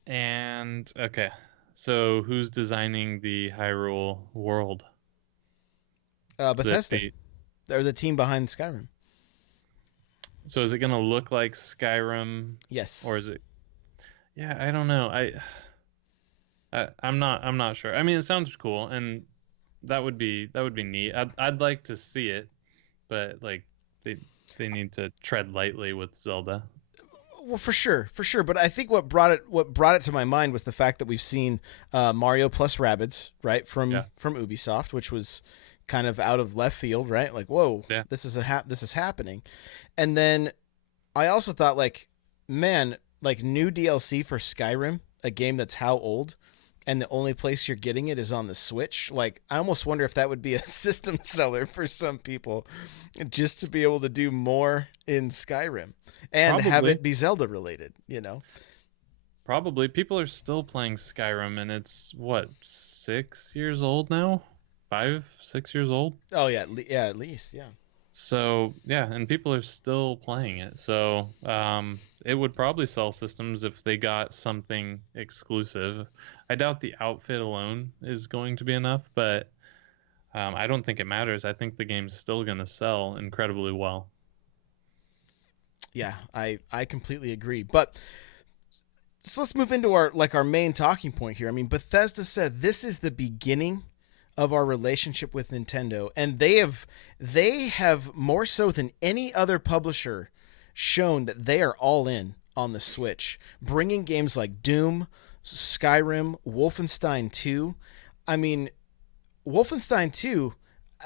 And okay. So who's designing the Hyrule world? Bethesda. They're the team behind Skyrim. So is it gonna look like Skyrim? Yes. Or is it? Yeah, I don't know. I'm not sure. I mean, it sounds cool, and that would be neat. I'd like to see it, but like they need to tread lightly with Zelda. Well, for sure. But I think what brought it to my mind was the fact that we've seen Mario plus Rabbids, right, from Ubisoft, which was kind of out of left field, right? Like, whoa, this is happening. And then I also thought, like, man, like new DLC for Skyrim, a game that's how old, and the only place you're getting it is on the Switch. Like, I almost wonder if that would be a system seller for some people, just to be able to do more in Skyrim and have it be Zelda related, Probably. People are still playing Skyrim, and it's what, 6 years old now? 5, 6 years old? Oh yeah, at least, yeah. So yeah, and people are still playing it. So it would probably sell systems if they got something exclusive. I doubt the outfit alone is going to be enough, but I don't think it matters. I think the game's still going to sell incredibly well. Yeah, I completely agree. But so let's move into our main talking point here. I mean, Bethesda said this is the beginning of our relationship with Nintendo, and they have more so than any other publisher shown that they are all in on the Switch, bringing games like Doom, Skyrim, Wolfenstein 2. I mean, Wolfenstein 2,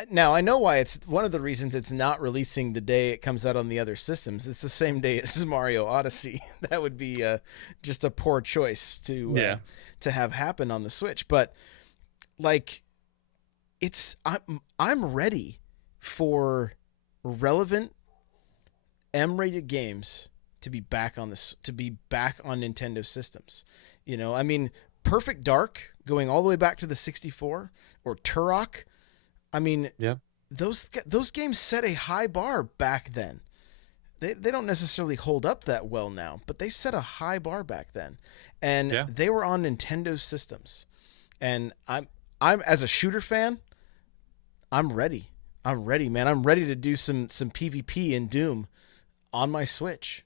now I know why. It's one of the reasons it's not releasing the day it comes out on the other systems. It's the same day as Mario Odyssey. That would be just a poor choice Yeah. to have happen on the Switch. But like, I'm ready for relevant M-rated games to be back on Nintendo systems. I mean, Perfect Dark going all the way back to the 64, or Turok. I mean, Yeah. those games set a high bar back then. They don't necessarily hold up that well now, but they set a high bar back then, and Yeah. they were on Nintendo systems. And I'm as a shooter fan, I'm ready. I'm ready, man. I'm ready to do some PvP in Doom on my Switch.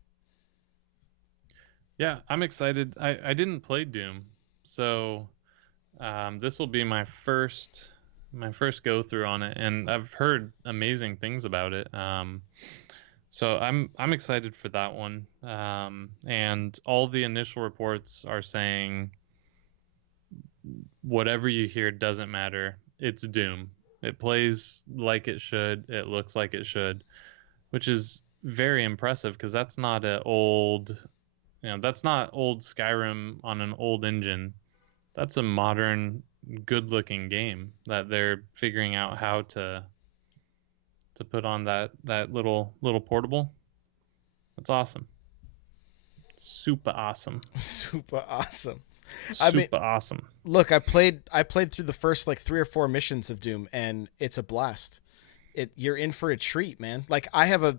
Yeah, I'm excited. I didn't play Doom, so this will be my first go through on it, and I've heard amazing things about it. So I'm excited for that one. And all the initial reports are saying whatever you hear doesn't matter. It's Doom. It plays like it should. It looks like it should, which is very impressive because that's not old Skyrim on an old engine. That's a modern, good-looking game that they're figuring out how to put on that little portable. That's awesome. Super awesome. Super awesome. I mean, Super awesome. look, I played through the first like 3 or 4 missions of Doom, and it's a blast. You're in for a treat, man. Like, I have a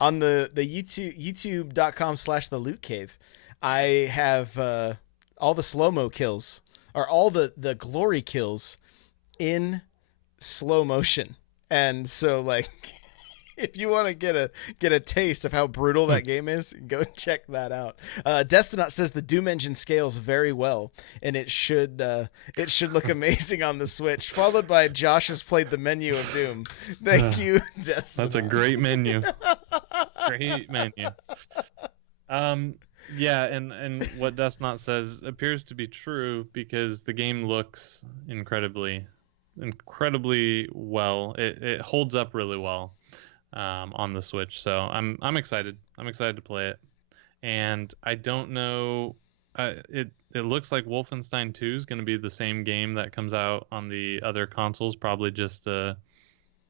on the youtube.com/the loot cave, I have all the slow-mo kills, or all the glory kills in slow motion. And so, like, if you want to get a taste of how brutal that game is, go check that out. Destinaut says the Doom engine scales very well, and it should look amazing on the Switch. Followed by Josh has played the menu of Doom. Thank you, Destinaut. That's a great menu. Great menu. Yeah, and what Destinaut says appears to be true because the game looks incredibly well. It holds up really well on the Switch. So I'm excited. I'm excited to play it. And I don't know. It looks like Wolfenstein 2 is going to be the same game that comes out on the other consoles, probably just a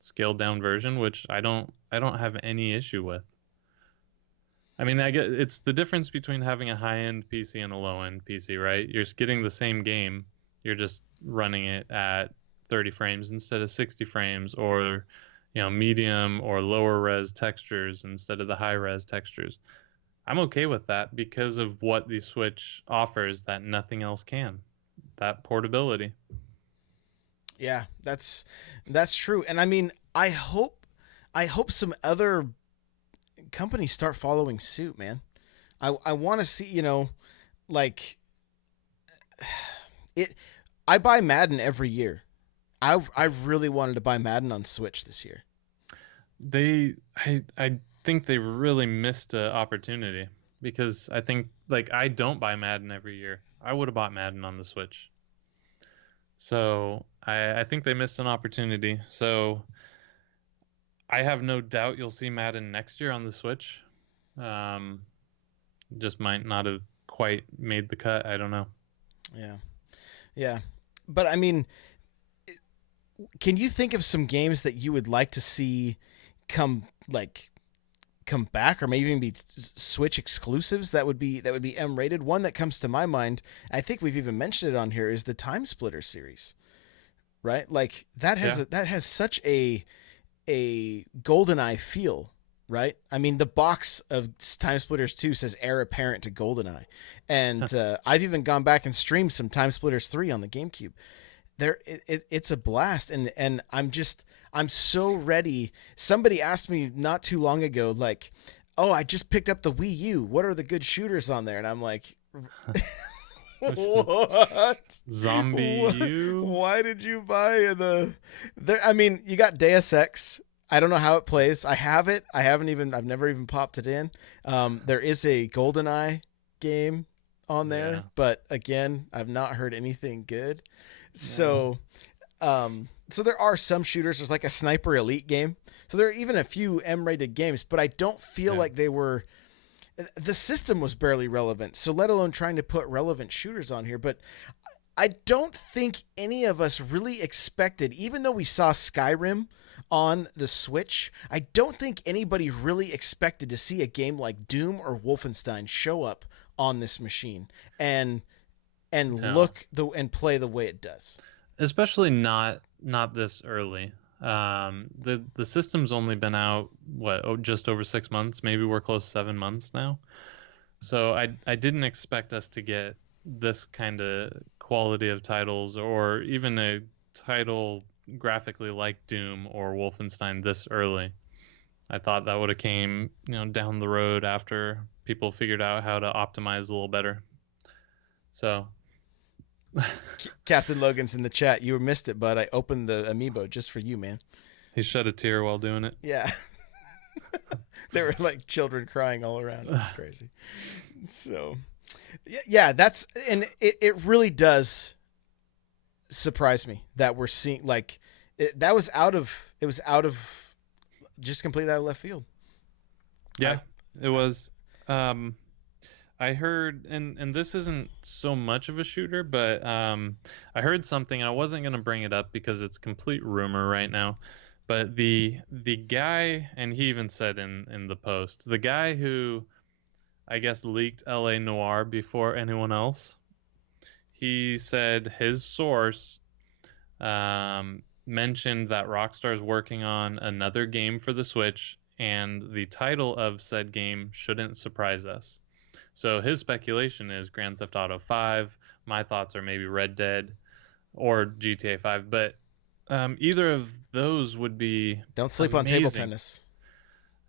scaled down version, which I don't have any issue with. I mean, I get it's the difference between having a high-end PC and a low-end PC, right? You're getting the same game, you're just running it at 30 frames instead of 60 frames, or medium or lower res textures instead of the high res textures. I'm okay with that because of what the Switch offers that nothing else can. That portability. Yeah, that's true. And I mean, I hope some other companies start following suit, man. I want to see, like, it. I buy Madden every year. I really wanted to buy Madden on Switch this year. I think they really missed an opportunity because I think, like, I don't buy Madden every year. I would have bought Madden on the Switch. So I think they missed an opportunity. So I have no doubt you'll see Madden next year on the Switch. Just might not have quite made the cut. I don't know. Yeah. But I mean, can you think of some games that you would like to see come back, or maybe even be Switch exclusives that would be M-rated? One that comes to my mind, I think we've even mentioned it on here, is the Time Splitter series, right? Like, that has such a GoldenEye feel, right? I mean, the box of Time Splitters 2 says heir apparent to GoldenEye, and I've even gone back and streamed some Time Splitters 3 on the GameCube. It's a blast, and I'm so ready. Somebody asked me not too long ago, like, "Oh, I just picked up the Wii U. What are the good shooters on there?" And I'm like, "What? Zombie U? Why did you buy I mean, you got Deus Ex. I don't know how it plays. I have it. I've never even popped it in. There is a GoldenEye game on Yeah. there, but again, I've not heard anything good. No. So, so there are some shooters. There's like a Sniper Elite game. So there are even a few M-rated games, but I don't feel Yeah. like they were. The system was barely relevant. So let alone trying to put relevant shooters on here. But I don't think any of us really expected, even though we saw Skyrim on the Switch, I don't think anybody really expected to see a game like Doom or Wolfenstein show up on this machine and No. look and play the way it does. Especially not this early. The system's only been out just over 6 months. Maybe we're close to 7 months now. So I didn't expect us to get this kind of quality of titles, or even a title graphically like Doom or Wolfenstein this early. I thought that would have came, down the road after people figured out how to optimize a little better. So Captain Logan's in the chat. You missed it, bud. I opened the amiibo just for you, man. he shed a tear while doing it. Yeah. There were like children crying all around. It was crazy. So, yeah, that's, and it really does surprise me that we're seeing like that was out of just completely out of left field. Yeah, it was. I heard, and this isn't so much of a shooter, but I heard something, and I wasn't gonna bring it up because it's complete rumor right now. But the guy, and he even said in the post, the guy who I guess leaked L.A. Noire before anyone else, he said his source mentioned that Rockstar's working on another game for the Switch, and the title of said game shouldn't surprise us. So his speculation is Grand Theft Auto 5. My thoughts are maybe Red Dead or GTA 5, but either of those would be Don't sleep on table tennis.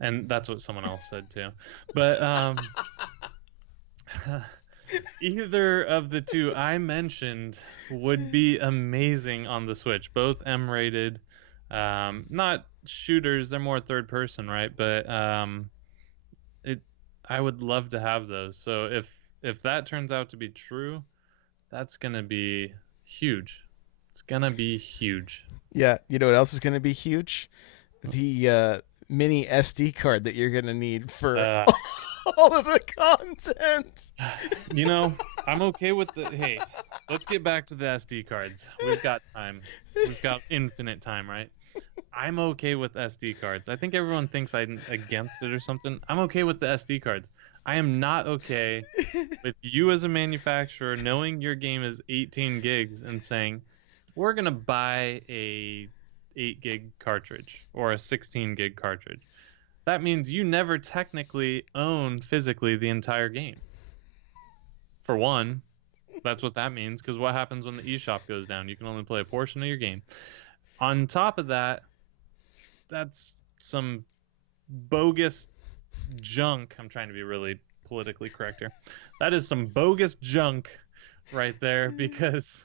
And that's what someone else said too. But either of the two I mentioned would be amazing on the Switch. Both M-rated, not shooters. They're more third person, right? But I would love to have those. So if that turns out to be true, that's gonna be huge. It's gonna be huge. Yeah, you know what else is going to be huge? The mini SD card that you're going to need for all of the content. I'm okay with hey, let's get back to the SD cards. We've got time. We've got infinite time, right? I'm okay with SD cards. I think everyone thinks I'm against it or something. I'm okay with the SD cards. I am not okay with you as a manufacturer knowing your game is 18 gigs and saying, we're going to buy a 8 gig cartridge or a 16 gig cartridge. That means you never technically own physically the entire game. For one, that's what that means, because what happens when the eShop goes down? You can only play a portion of your game. On top of that, that's some bogus junk. I'm trying to be really politically correct here. That is some bogus junk right there, because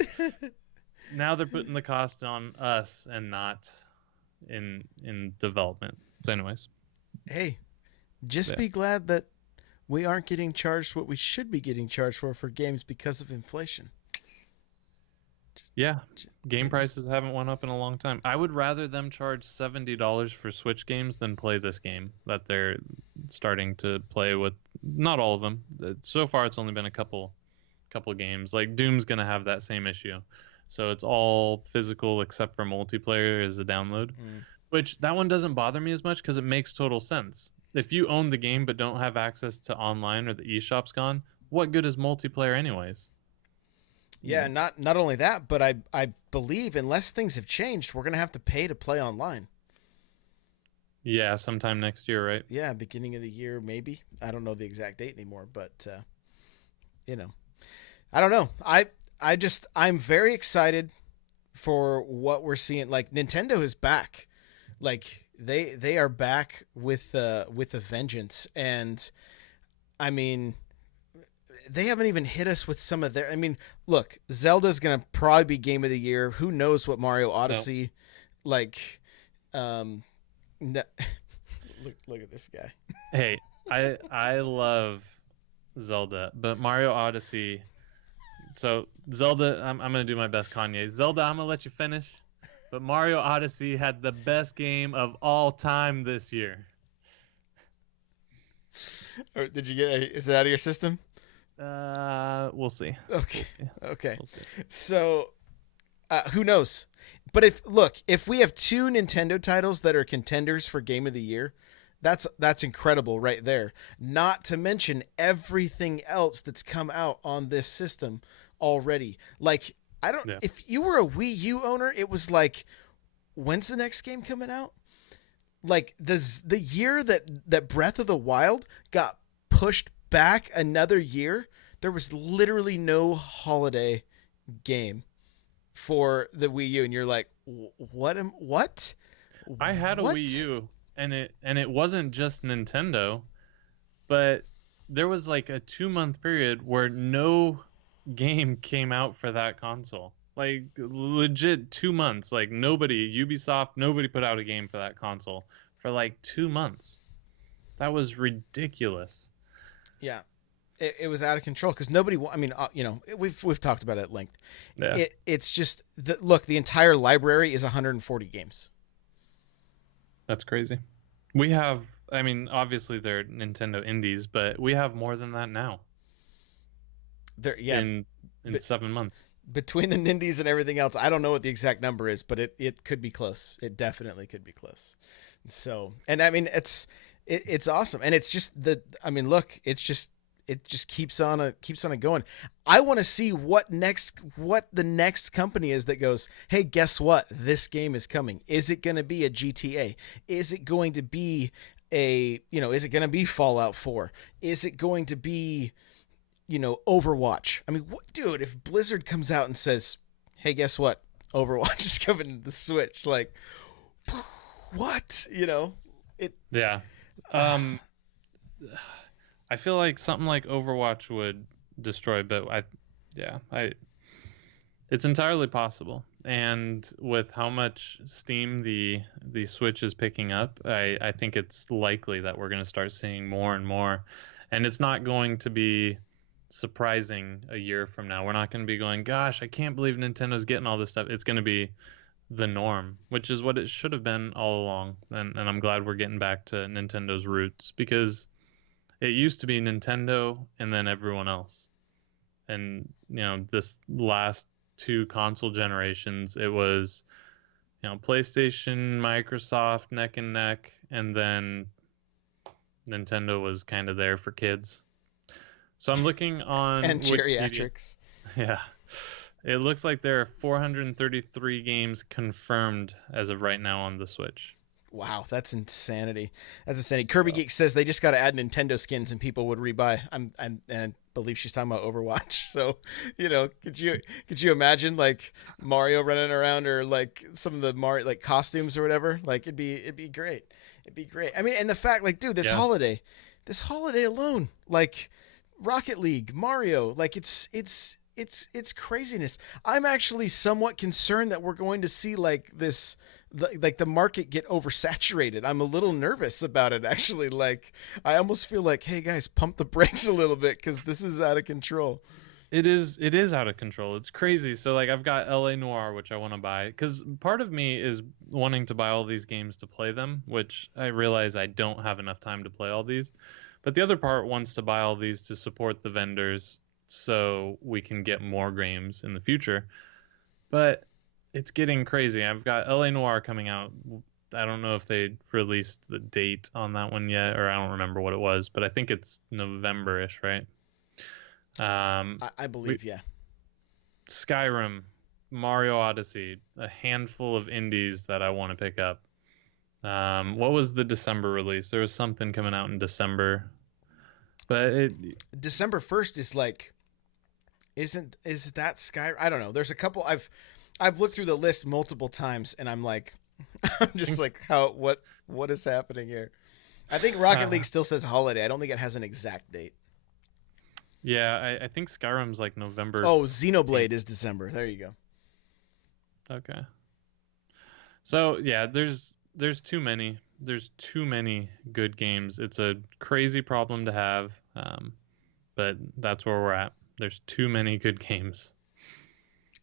now they're putting the cost on us and not in development. So anyways. Hey, just be glad that we aren't getting charged what we should be getting charged for games because of inflation. Yeah, game prices haven't went up in a long time. I would rather them charge $70 for Switch games than play this game that they're starting to play with. Not all of them. So far, it's only been a couple games. Like Doom's gonna have that same issue. So it's all physical except for multiplayer as a download, which that one doesn't bother me as much because it makes total sense. If you own the game but don't have access to online or the eShop's gone, what good is multiplayer anyways? Yeah, not only that, but I believe unless things have changed, we're going to have to pay to play online. Yeah, sometime next year, right? Yeah, beginning of the year, maybe. I don't know the exact date anymore, but, I don't know. I'm very excited for what we're seeing. Like Nintendo is back. Like they are back with a vengeance. And I mean, they haven't even hit us with some of their, I mean, look, Zelda's going to probably be game of the year. Who knows what Mario Odyssey, like, no, look at this guy. Hey, I love Zelda, but Mario Odyssey. So Zelda, I'm gonna do my best, Kanye. Zelda, I'm gonna let you finish, but Mario Odyssey had the best game of all time this year. Or did you get? Is it out of your system? We'll see. Okay. We'll see. Okay. We'll see. So, who knows? But if we have two Nintendo titles that are contenders for Game of the Year, that's incredible right there. Not to mention everything else that's come out on this system already. Like, I don't. Yeah. If you were a Wii U owner, it was like, when's the next game coming out? Like the year that Breath of the Wild got pushed back another year, there was literally no holiday game for the Wii U, and you're like, what? I had a What? Wii U, and it wasn't just Nintendo, but there was like a 2 month period where no game came out for that console. Like legit 2 months. Like Ubisoft, nobody put out a game for that console for like 2 months. That was ridiculous. Yeah, it was out of control because nobody. I mean, we've talked about it at length. Yeah. It's just look. The entire library is 140 games. That's crazy. We have, I mean, obviously they're Nintendo indies, but we have more than that now Yeah, in but 7 months. between the Nindies and everything else, I don't know what the exact number is, but it could be close. It definitely could be close. So, and I mean, it's awesome, and it's just I mean, look, it just keeps on going. I want to see what the next company is that goes, hey, guess what? This game is coming. Is it going to be a GTA? Is it going to be is it going to be Fallout 4? Is it going to be, Overwatch? I mean, dude, if Blizzard comes out and says, hey, guess what? Overwatch is coming to the Switch. Like, what? It. Yeah. I feel like something like Overwatch would destroy, but it's entirely possible. And with how much steam the Switch is picking up, I think it's likely that we're going to start seeing more and more. And it's not going to be surprising a year from now. We're not going to be going, gosh, I can't believe Nintendo's getting all this stuff. It's going to be the norm, which is what it should have been all along. And I'm glad we're getting back to Nintendo's roots, because it used to be Nintendo and then everyone else. And, this last two console generations, it was, PlayStation, Microsoft, neck and neck, and then Nintendo was kind of there for kids. So I'm looking on And Wikipedia. geriatrics. Yeah. It looks like there are 433 games confirmed as of right now on the Switch. Wow, that's insanity. Kirby Geek says they just got to add Nintendo skins and people would rebuy. And I believe she's talking about Overwatch. So, could you imagine like Mario running around, or like some of the Mario like costumes or whatever? Like it'd be great. It'd be great. I mean, and the fact, like, dude, this holiday alone, like Rocket League, Mario, like it's craziness. I'm actually somewhat concerned that we're going to see like this, like the market get oversaturated. I'm a little nervous about it, actually. Like, I almost feel like, hey guys, pump the brakes a little bit, because this is out of control. It is out of control. It's crazy. So like I've got LA Noire, which I want to buy, because part of me is wanting to buy all these games to play them, which I realize I don't have enough time to play all these. But the other part wants to buy all these to support the vendors so we can get more games in the future. But it's getting crazy. I've got LA Noire coming out. I don't know if they released the date on that one yet, or I don't remember what it was, but I think it's November-ish, right? I believe, yeah. Skyrim, Mario Odyssey, a handful of indies that I want to pick up. What was the December release? There was something coming out in December, but December 1st is like, is that Skyrim? I don't know. There's a couple. I've looked through the list multiple times, and I'm like, I'm just like, what is happening here? I think Rocket League still says holiday. I don't think it has an exact date. Yeah, I think Skyrim's like November. Oh, Xenoblade is December. There you go. Okay. So yeah, there's too many. There's too many good games. It's a crazy problem to have. But but that's where we're at. There's too many good games.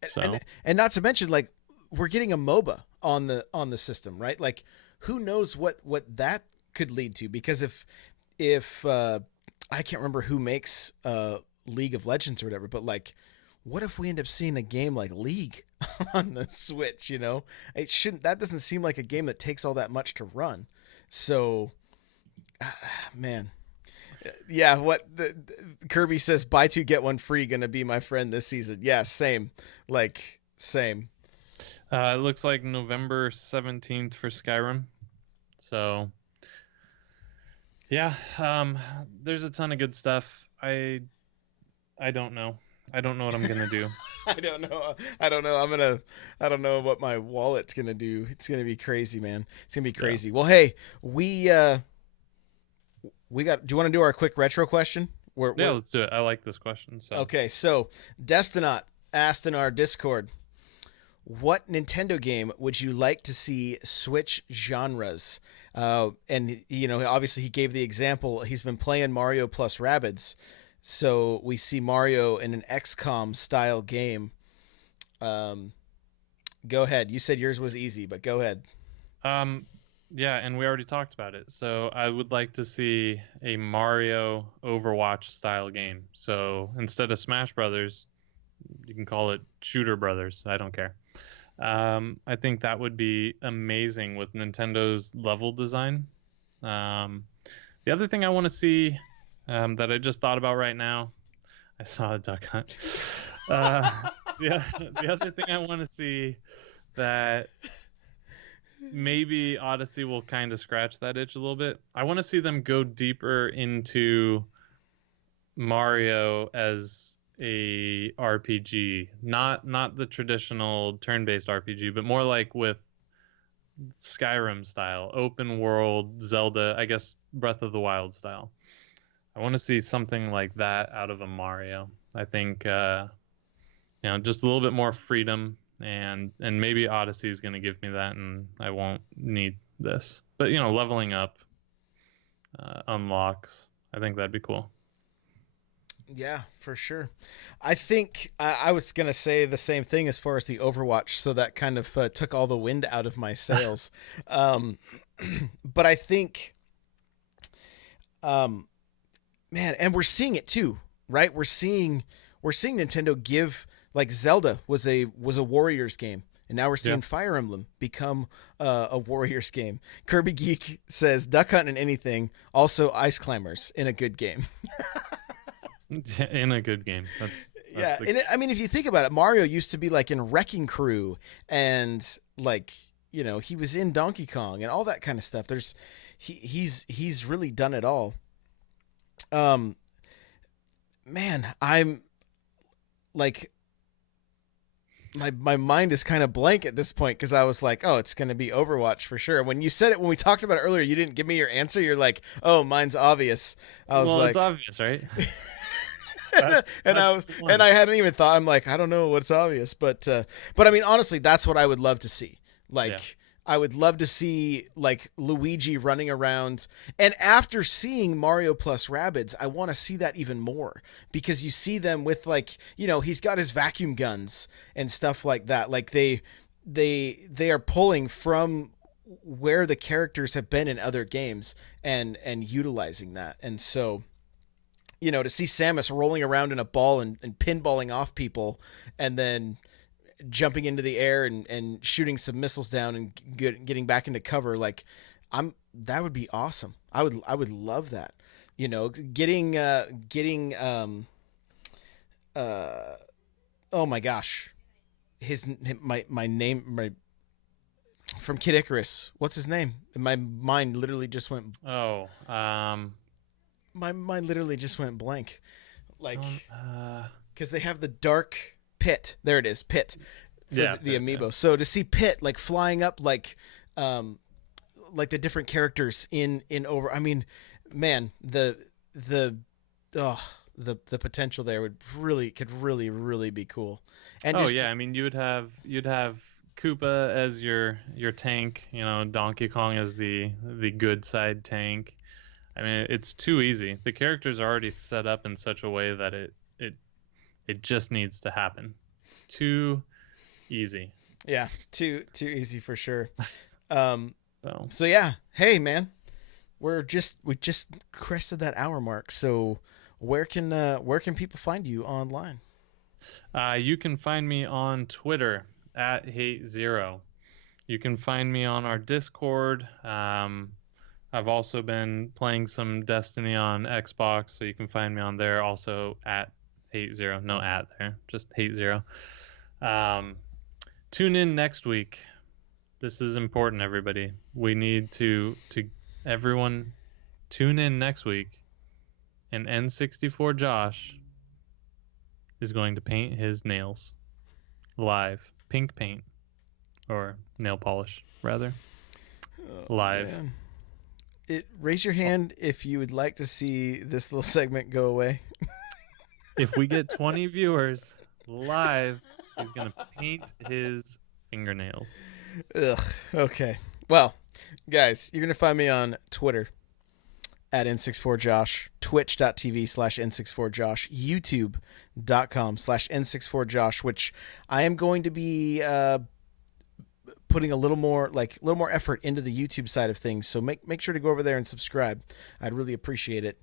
So And not to mention, like, we're getting a MOBA on the system, right? Like, who knows what that could lead to? Because if I can't remember who makes League of Legends or whatever, but like, what if we end up seeing a game like League on the Switch? You know, it shouldn't. That doesn't seem like a game that takes all that much to run. So, man, yeah. Kirby says, "Buy two get one free." Gonna be my friend this season. Yeah, same. Like, same. it looks like November 17th for Skyrim. So yeah, there's a ton of good stuff. I don't know. I don't know what I'm gonna do. I don't know. I don't know. I don't know what my wallet's gonna do. It's gonna be crazy, man. It's gonna be crazy. Yeah. Well, hey, we got. Do you want to do our quick retro question? Yeah, let's do it. I like this question. So okay, so Destinaut asked in our Discord, what Nintendo game would you like to see switch genres? And you know, obviously he gave the example. He's been playing Mario plus Rabbids. So we see Mario in an XCOM style game. Go ahead. You said yours was easy, but go ahead. Yeah, and we already talked about it. So I would like to see a Mario Overwatch style game. So instead of Smash Brothers, you can call it Shooter Brothers. I don't care. I think that would be amazing with Nintendo's level design. The other thing I want to see that I just thought about right now, I saw a duck hunt. The other thing I want to see that maybe Odyssey will kind of scratch that itch a little bit. I want to see them go deeper into Mario as a RPG, not the traditional turn-based RPG, but more like with Skyrim style, open world, Zelda, I guess Breath of the Wild style. I want to see something like that out of a Mario. I think just a little bit more freedom, and maybe Odyssey is going to give me that, and I won't need this. But leveling up unlocks. I think that'd be cool. Yeah, for sure. I think I was going to say the same thing as far as the Overwatch, so that kind of took all the wind out of my sails. But I think, man, and we're seeing it too, right? We're seeing Nintendo give, like, Zelda was a Warriors game, and now we're seeing Fire Emblem become a Warriors game. Kirby Geek says Duck Hunt and anything, also Ice Climbers in a good game. In a good game. That's and I mean, if you think about it, Mario used to be like in Wrecking Crew, and like, he was in Donkey Kong and all that kind of stuff. He's really done it all. Man, I'm like, my mind is kind of blank at this point, because I was like, oh, it's going to be Overwatch for sure. When you said it, when we talked about it earlier, you didn't give me your answer. You're like, oh, mine's obvious. I was like, it's obvious, right? And I hadn't even thought. I'm like, I don't know what's obvious, but I mean, honestly, that's what I would love to see. Like, I would love to see, like, Luigi running around, and after seeing Mario plus Rabbids, I want to see that even more, because you see them with, like, he's got his vacuum guns and stuff like that. Like, they are pulling from where the characters have been in other games and utilizing that. And so, to see Samus rolling around in a ball and pinballing off people, and then jumping into the air and shooting some missiles down and getting back into cover, like, that would be awesome. I would love that. Getting oh my gosh, my name, from Kid Icarus. What's his name? My mind literally just went. My mind literally just went blank. Like, because they have the dark Pit. There it is, Pit. For the amiibo. Yeah. So to see Pit, like, flying up, like the different characters in over. I mean, man, the potential there could really be cool. And I mean, you'd have Koopa as your tank. Donkey Kong as the good side tank. I mean, it's too easy. The characters are already set up in such a way that it just needs to happen. It's too easy. Yeah, too easy for sure. So So yeah, hey man, we just crested that hour mark. So where can people find you online? you can find me on Twitter at HateZero. You can find me on our Discord. I've also been playing some Destiny on Xbox, so you can find me on there also at HateZero. No at there, just HateZero. Tune in next week. This is important, everybody. We need to everyone tune in next week, and N64 Josh is going to paint his nails live, pink paint or nail polish rather, live. Man. Raise your hand if you would like to see this little segment go away. If we get 20 viewers live, he's gonna paint his fingernails. Ugh. Okay. Well, guys, you're gonna find me on Twitter at N64Josh, twitch.tv/N64Josh, youtube.com/N64Josh, which I am going to be putting a little more effort into the YouTube side of things. So make sure to go over there and subscribe. I'd really appreciate it.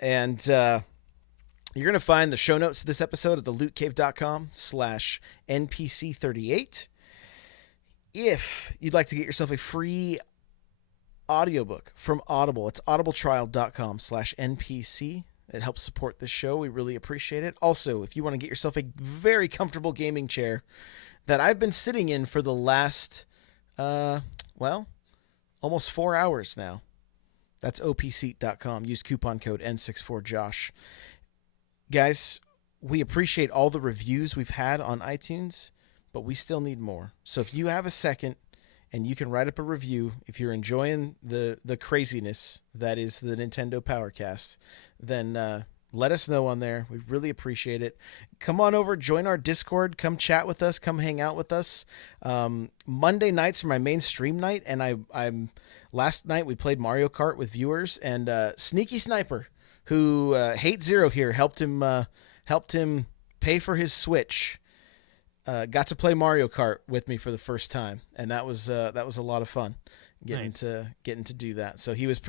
And you're going to find the show notes to this episode at thelootcave.com/NPC38. If you'd like to get yourself a free audiobook from Audible, it's audibletrial.com/NPC. It helps support this show. We really appreciate it. Also, if you want to get yourself a very comfortable gaming chair that I've been sitting in for the last, almost 4 hours now, that's opseat.com. Use coupon code N64Josh. Guys, we appreciate all the reviews we've had on iTunes, but we still need more. So if you have a second and you can write up a review, if you're enjoying the craziness that is the Nintendo Powercast, then let us know on there. We really appreciate it. Come on over, join our Discord, come chat with us, come hang out with us. Monday nights are my main stream night, and I'm last night we played Mario Kart with viewers, and Sneaky Sniper, who Hate Zero here helped him pay for his Switch. Got to play Mario Kart with me for the first time, and that was a lot of fun getting to do that. So he was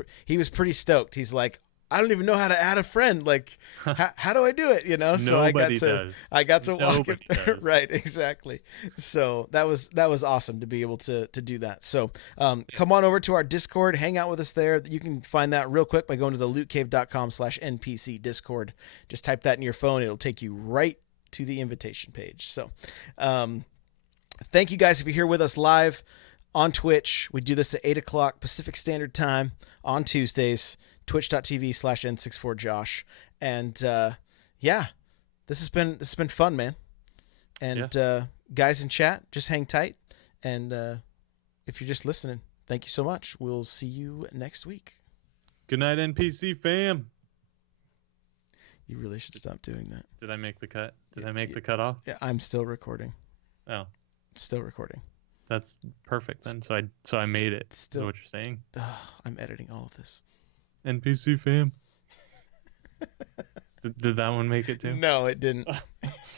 pretty stoked. He's like, I don't even know how to add a friend. Like, how do I do it? You know? So I got to walk it. Right, exactly. So that was awesome to be able to do that. So come on over to our Discord, hang out with us there. You can find that real quick by going to thelootcave.com/NPC Discord. Just type that in your phone. It'll take you right to the invitation page. So thank you guys if you're here with us live on Twitch. We do this at 8 o'clock Pacific Standard Time on Tuesdays. Twitch.tv/N64Josh. And this has been fun, man. And guys in chat, just hang tight. And if you're just listening, thank you so much. We'll see you next week. Good night, NPC fam. You really should stop doing that. Did I make the cut? Did I make the cut off? Yeah, I'm still recording. Oh, still recording. That's perfect then. So I made it. Still, is what you're saying? I'm editing all of this. NPC fam. Did that one make it too? No, it didn't.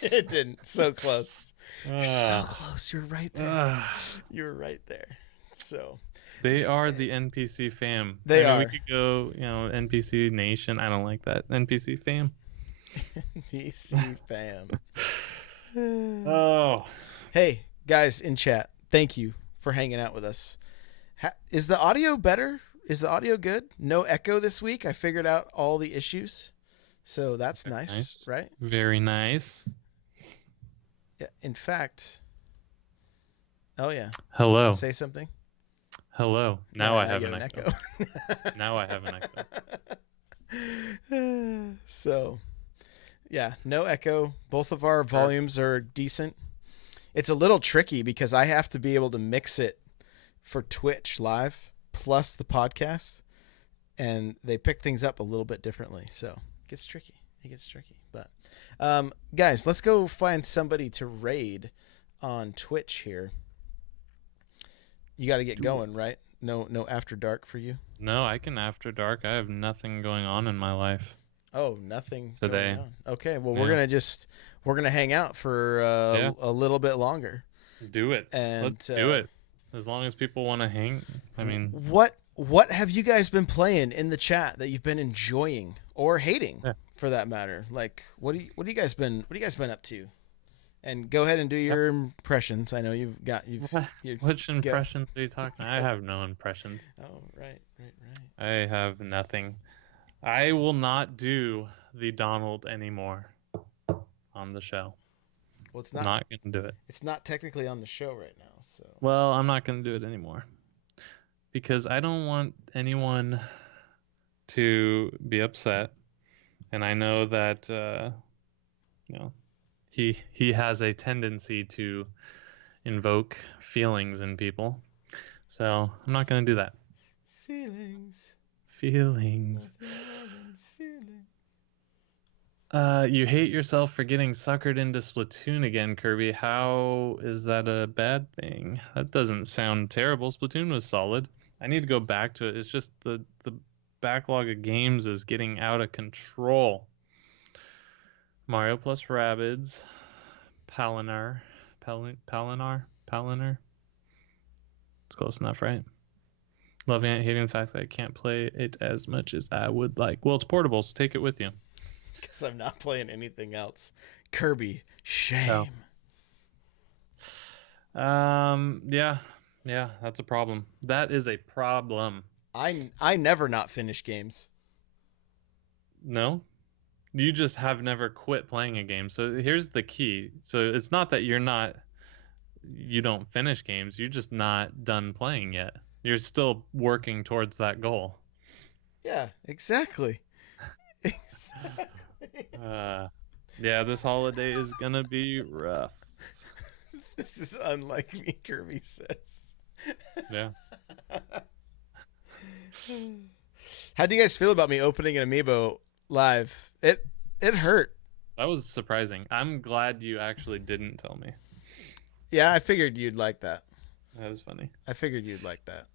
It didn't. So close. You're so close. You're right there. You're right there. So they are the NPC fam. They are. We could go, NPC nation. I don't like that. NPC fam. NPC fam. Oh. Hey, guys in chat. Thank you for hanging out with us. Is the audio better? Is the audio good? No echo this week. I figured out all the issues. So that's nice, right? Very nice. Yeah. In fact. Oh, yeah. Hello. Say something. Hello. Now I have an echo. Now I have an echo. So, yeah, no echo. Both of our volumes are decent. It's a little tricky because I have to be able to mix it for Twitch live plus the podcast, and they pick things up a little bit differently. So it gets tricky. But guys, let's go find somebody to raid on Twitch here. You got to get going, right? No After Dark for you? No, I can after dark. I have nothing going on in my life Oh, nothing going today. on. Okay, well Yeah. we're gonna hang out for Yeah. a little bit longer. Do it. And Let's do it. As long as people want to hang. I mean, what have you guys been playing in the chat that you've been enjoying or hating, yeah. for that matter? Like, what do you guys been up to? And go ahead and do your impressions. I know you've Which go. impressions are you talking? I have no impressions. Oh, right. I have nothing. I will not do the Donald anymore on the show. Well, it's I'm not not gonna do it. it's not technically on the show right now, so. Well, I'm not gonna do it anymore because I don't want anyone to be upset, and I know that you know he has a tendency to invoke feelings in people, so I'm not gonna do that. Feelings. Feelings. Nothing more than feelings. You hate yourself for getting suckered into Splatoon again, Kirby. How is that a bad thing? That doesn't sound terrible. Splatoon was solid. I need to go back to it. It's just the backlog of games is getting out of control. Mario plus Rabbids, Palinar. It's close enough, right? Loving it, hating the fact that I can't play it as much as I would like. Well, it's portable, so take it with you. Because I'm not playing anything else. Kirby, shame. So, yeah, that's a problem. That is a problem. I never not finish games. No, you just have never quit playing a game. So here's the key. So it's not that you don't finish games. You're just not done playing yet. You're still working towards that goal. Yeah, exactly. Exactly. Yeah, this holiday is gonna be rough. This is unlike me, Kirby says. Yeah. How do you guys feel about me opening an amiibo live? It hurt. That was surprising. I'm glad you actually didn't tell me. Yeah, I figured you'd like that. That was funny. I figured you'd like that.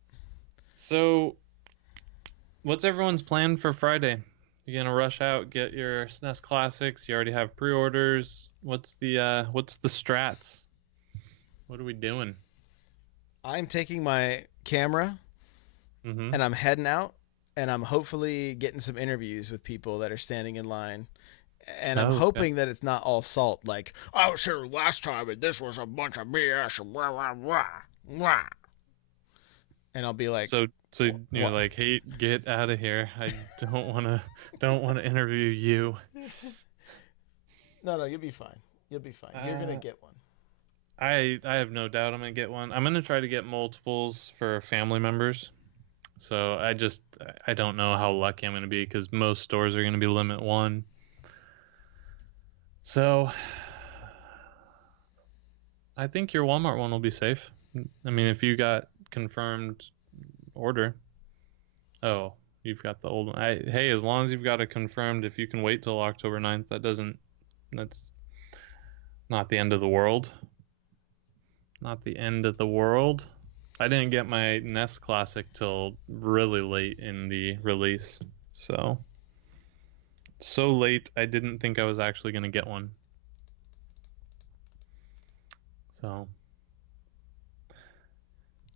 So, what's everyone's plan for Friday? You gonna rush out, get your SNES classics? You already have pre-orders. What's the strats? What are we doing? I'm taking my camera Mm-hmm. and I'm heading out, and I'm hopefully getting some interviews with people that are standing in line. And I'm hoping that it's not all salt, like, I was here last time and this was a bunch of BS and blah, blah, blah, blah. And I'll be like, so you're like, hey, get out of here. I don't want to interview you. No, you'll be fine. You'll be fine. You're gonna get one. I have no doubt I'm gonna get one. I'm gonna try to get multiples for family members. So I don't know how lucky I'm gonna be because most stores are gonna be limit one. So I think your Walmart one will be safe. I mean, if you got confirmed order. Oh, you've got the old one. Hey, as long as you've got it confirmed, if you can wait till October 9th, that's not the end of the world. Not the end of the world. I didn't get my NES Classic till really late in the release. So late, I didn't think I was actually going to get one. So.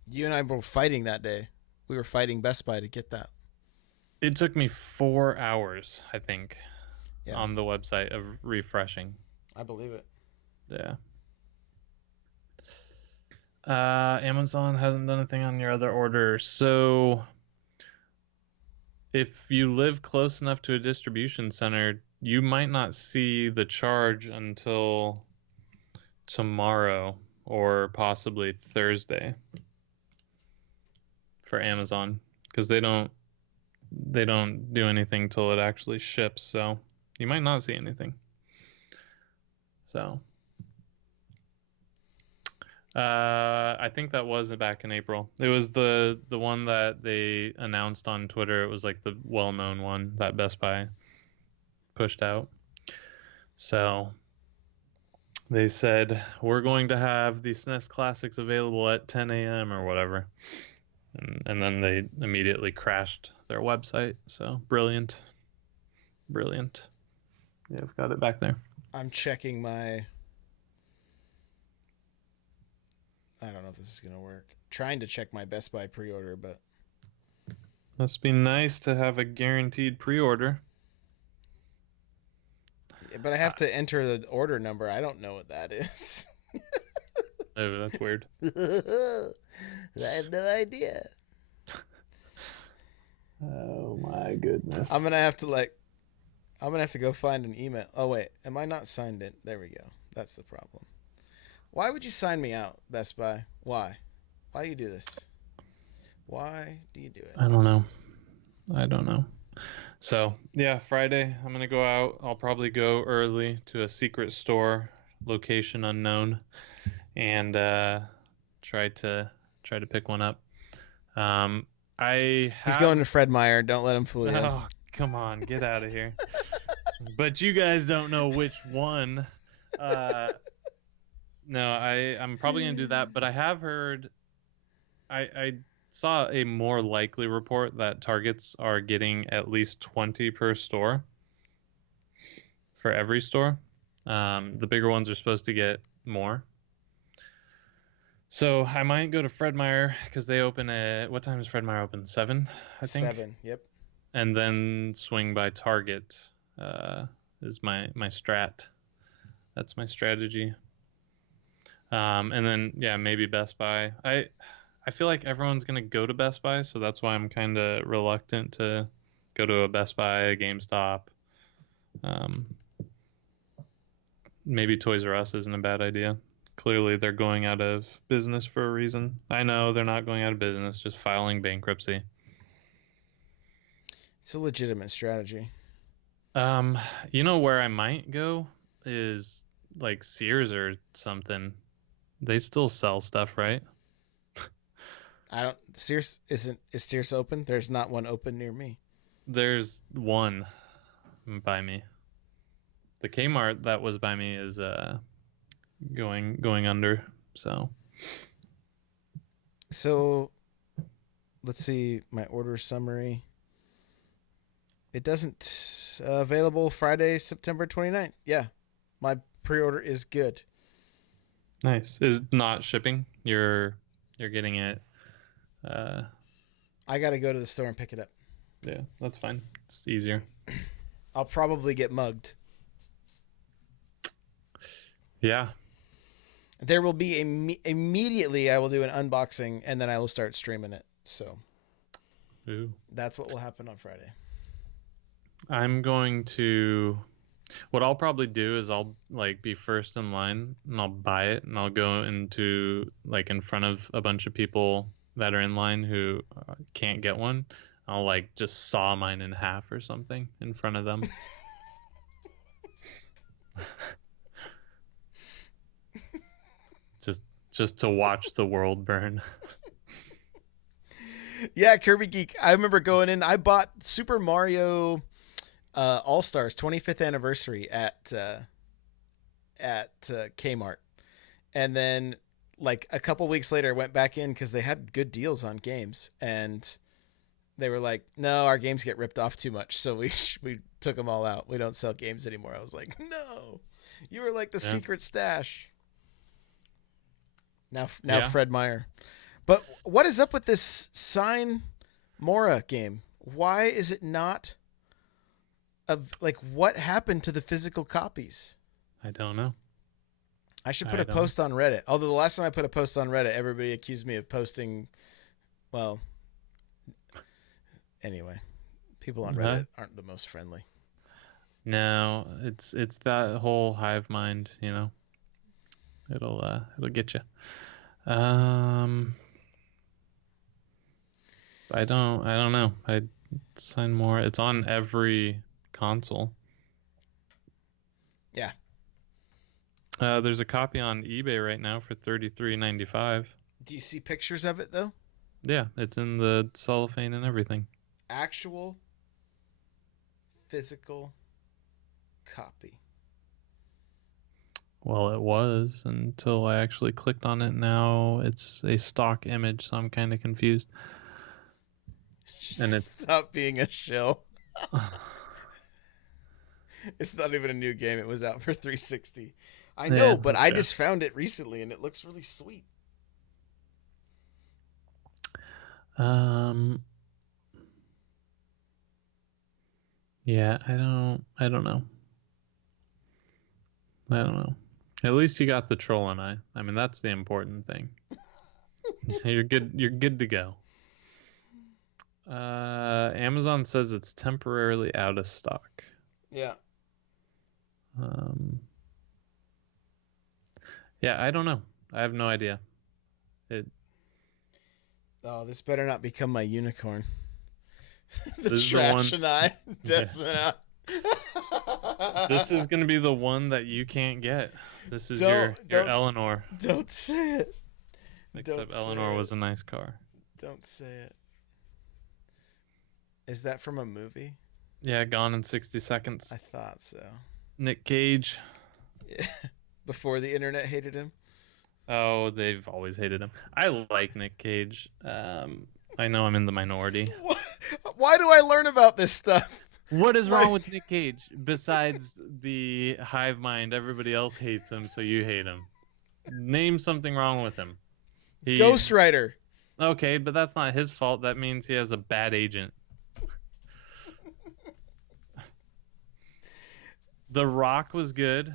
You and I were fighting that day. We were fighting Best Buy to get that. It took me 4 hours, I think, Yeah. on the website of refreshing. I believe it. Yeah. Amazon hasn't done a thing on your other order. So if you live close enough to a distribution center, you might not see the charge until tomorrow or possibly Thursday for Amazon, because they don't do anything till it actually ships. So you might not see anything. So I think that was back in April. It was the one that they announced on Twitter. It was like the well-known one that Best Buy pushed out. So they said, we're going to have the SNES Classics available at 10 a.m. or whatever. and then they immediately crashed their website. So brilliant. Yeah, I've got it back there. I'm checking my. I don't know if this is gonna work. Trying to check my Best Buy pre-order, but Must be nice to have a guaranteed pre-order. I have to enter the order number. I don't know what that is. Oh, that's weird. I have no idea. Oh my goodness. I'm gonna have to go find an email. Oh wait, am I not signed in? There we go. That's the problem. Why would you sign me out, Best Buy? Why? Why do you do this? Why do you do it? I don't know. So yeah, Friday I'm gonna go out. I'll probably go early to a secret store, location unknown, and try to pick one up. He's going to Fred Meyer. Don't let him fool you. Oh, come on, get out of here. But you guys don't know which one. No, I'm probably gonna do that. But I have heard, I saw a more likely report that Targets are getting at least 20 per store for every store. The bigger ones are supposed to get more. So I might go to Fred Meyer because they open at, what time does Fred Meyer open? 7, I think. 7. Yep. And then swing by Target is my strat. That's my strategy. And then yeah, maybe Best Buy. I feel like everyone's gonna go to Best Buy, so that's why I'm kind of reluctant to go to a Best Buy, a GameStop. Maybe Toys R Us isn't a bad idea. Clearly, they're going out of business for a reason. I know they're not going out of business, just filing bankruptcy. It's a legitimate strategy. You know where I might go is like Sears or something. They still sell stuff, right? Sears is Sears open? There's not one open near me. There's one by me. The Kmart that was by me is going under. So let's see my order summary. It doesn't available Friday, September 29th. Yeah, my pre-order is good. Nice. Is not shipping. You're getting it. I got to go to the store and pick it up. Yeah, that's fine. It's easier. I'll probably get mugged. Yeah. There will be immediately I will do an unboxing and then I will start streaming it. So Ooh. That's what will happen on Friday. I'm going to. What I'll probably do is I'll like be first in line and I'll buy it and I'll go into like in front of a bunch of people that are in line who can't get one. I'll like just saw mine in half or something in front of them. just to watch the world burn. Yeah, Kirby Geek. I remember going in. I bought Super Mario All Stars 25th anniversary at Kmart, and then like a couple weeks later, I went back in because they had good deals on games, and they were like, "No, our games get ripped off too much, so we took them all out. We don't sell games anymore." I was like, "No, you were like the secret stash." Now yeah. Fred Meyer. But what is up with this Sign Mora game? Why is it not like what happened to the physical copies? I don't know. I should put a post on Reddit. Although the last time I put a post on Reddit, everybody accused me of posting. Well, anyway, people on Reddit aren't the most friendly. No, it's that whole hive mind, you know. It'll get you. I don't know. I'd sign more. It's on every console. Yeah. There's a copy on eBay right now for $33.95. Do you see pictures of it though? Yeah, it's in the cellophane and everything. Actual physical copy. Well, it was until I actually clicked on it. Now it's a stock image, so I'm kind of confused. And it's Stop being a shill. It's not even a new game. It was out for 360. I know, Yeah, but that's I fair. just found it recently, and it looks really sweet. Yeah, I don't know. I don't know. At least you got the trolling eye. I mean, that's the important thing. You're good. You're good to go. Amazon says it's temporarily out of stock. Yeah. Yeah, I don't know. I have no idea. Oh, this better not become my unicorn. The This is the one. trash and I. Yeah. Desmond. This is gonna be the one that you can't get. This is your Don't Eleanor. don't say it. Except Don't say Eleanor it. was a nice car. Don't say it. Is that from a movie? Yeah, Gone in 60 Seconds. I thought so. Nick Cage. Yeah. Before the internet hated him. Oh, they've always hated him. I like Nick Cage. I know I'm in the minority. Why do I learn about this stuff? What is wrong with Nick Cage besides the hive mind? Everybody else hates him, so you hate him. Name something wrong with him. Ghost Rider. Okay, but that's not his fault. That means he has a bad agent. The Rock was good.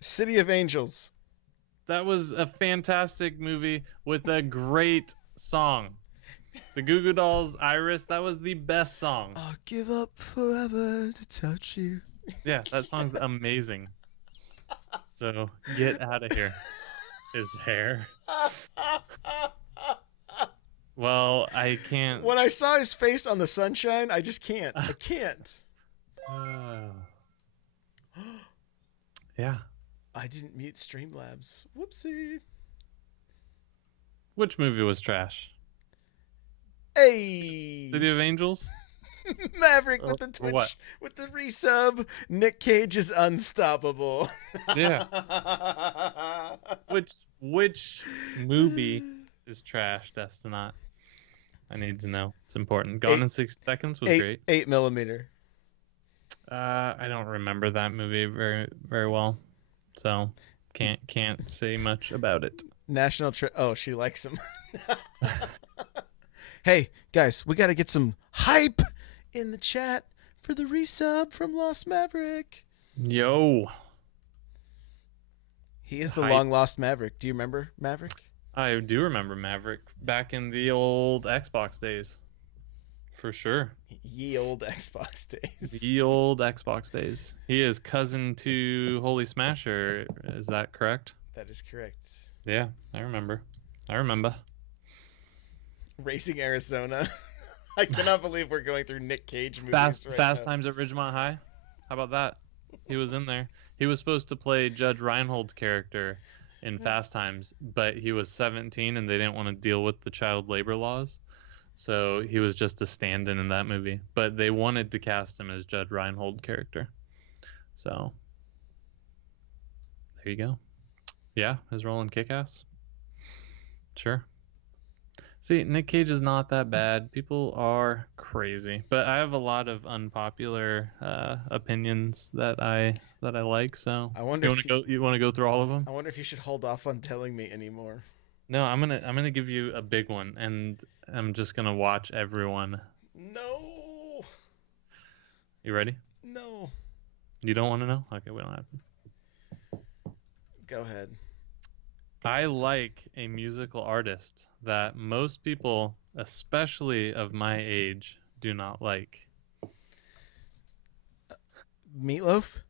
City of Angels. That was a fantastic movie with a great song. The Goo Goo Dolls, Iris, that was the best song. I'll give up forever to touch you. Yeah, that song's amazing. So get out of here. His hair. Well, I can't. When I saw his face on the sunshine, I just can't. I can't. Yeah. I didn't mute Streamlabs. Whoopsie. Which movie was trash? Hey. City of Angels? Maverick with the Or what? Twitch, with the resub. Nick Cage is unstoppable. Yeah. Which movie is trash, Destinat? I need to know. It's important. Gone in 6 Seconds was great. 8mm. I don't remember that movie very very well, so can't say much about it. Oh, she likes him. Hey guys, we got to get some hype in the chat for the resub from Lost Maverick. Yo. He is the Hype. long lost Maverick. Do you remember Maverick? I do remember Maverick back in the old Xbox days. For sure. Ye old Xbox days. The old Xbox days. He is cousin to Holy Smasher, is that correct? That is correct. Yeah, I remember. Racing Arizona. I cannot believe we're going through Nick Cage movies Fast right now. Times at Ridgemont High. How about that? He was in there. He was supposed to play Judge Reinhold's character in Fast Times, but he was 17 and they didn't want to deal with the child labor laws. So he was just a stand-in in that movie. But they wanted to cast him as Judge Reinhold character. So there you go. Yeah, his role in Kick-Ass. Sure. See, Nick Cage is not that bad. People are crazy, but I have a lot of unpopular opinions that I like. So I wonder you want to go through all of them? I wonder if you should hold off on telling me anymore. No, I'm gonna give you a big one, and I'm just gonna watch everyone. No. You ready? No. You don't want to know? Okay, we don't have to. Go ahead. I like a musical artist that most people, especially of my age, do not like. Meatloaf?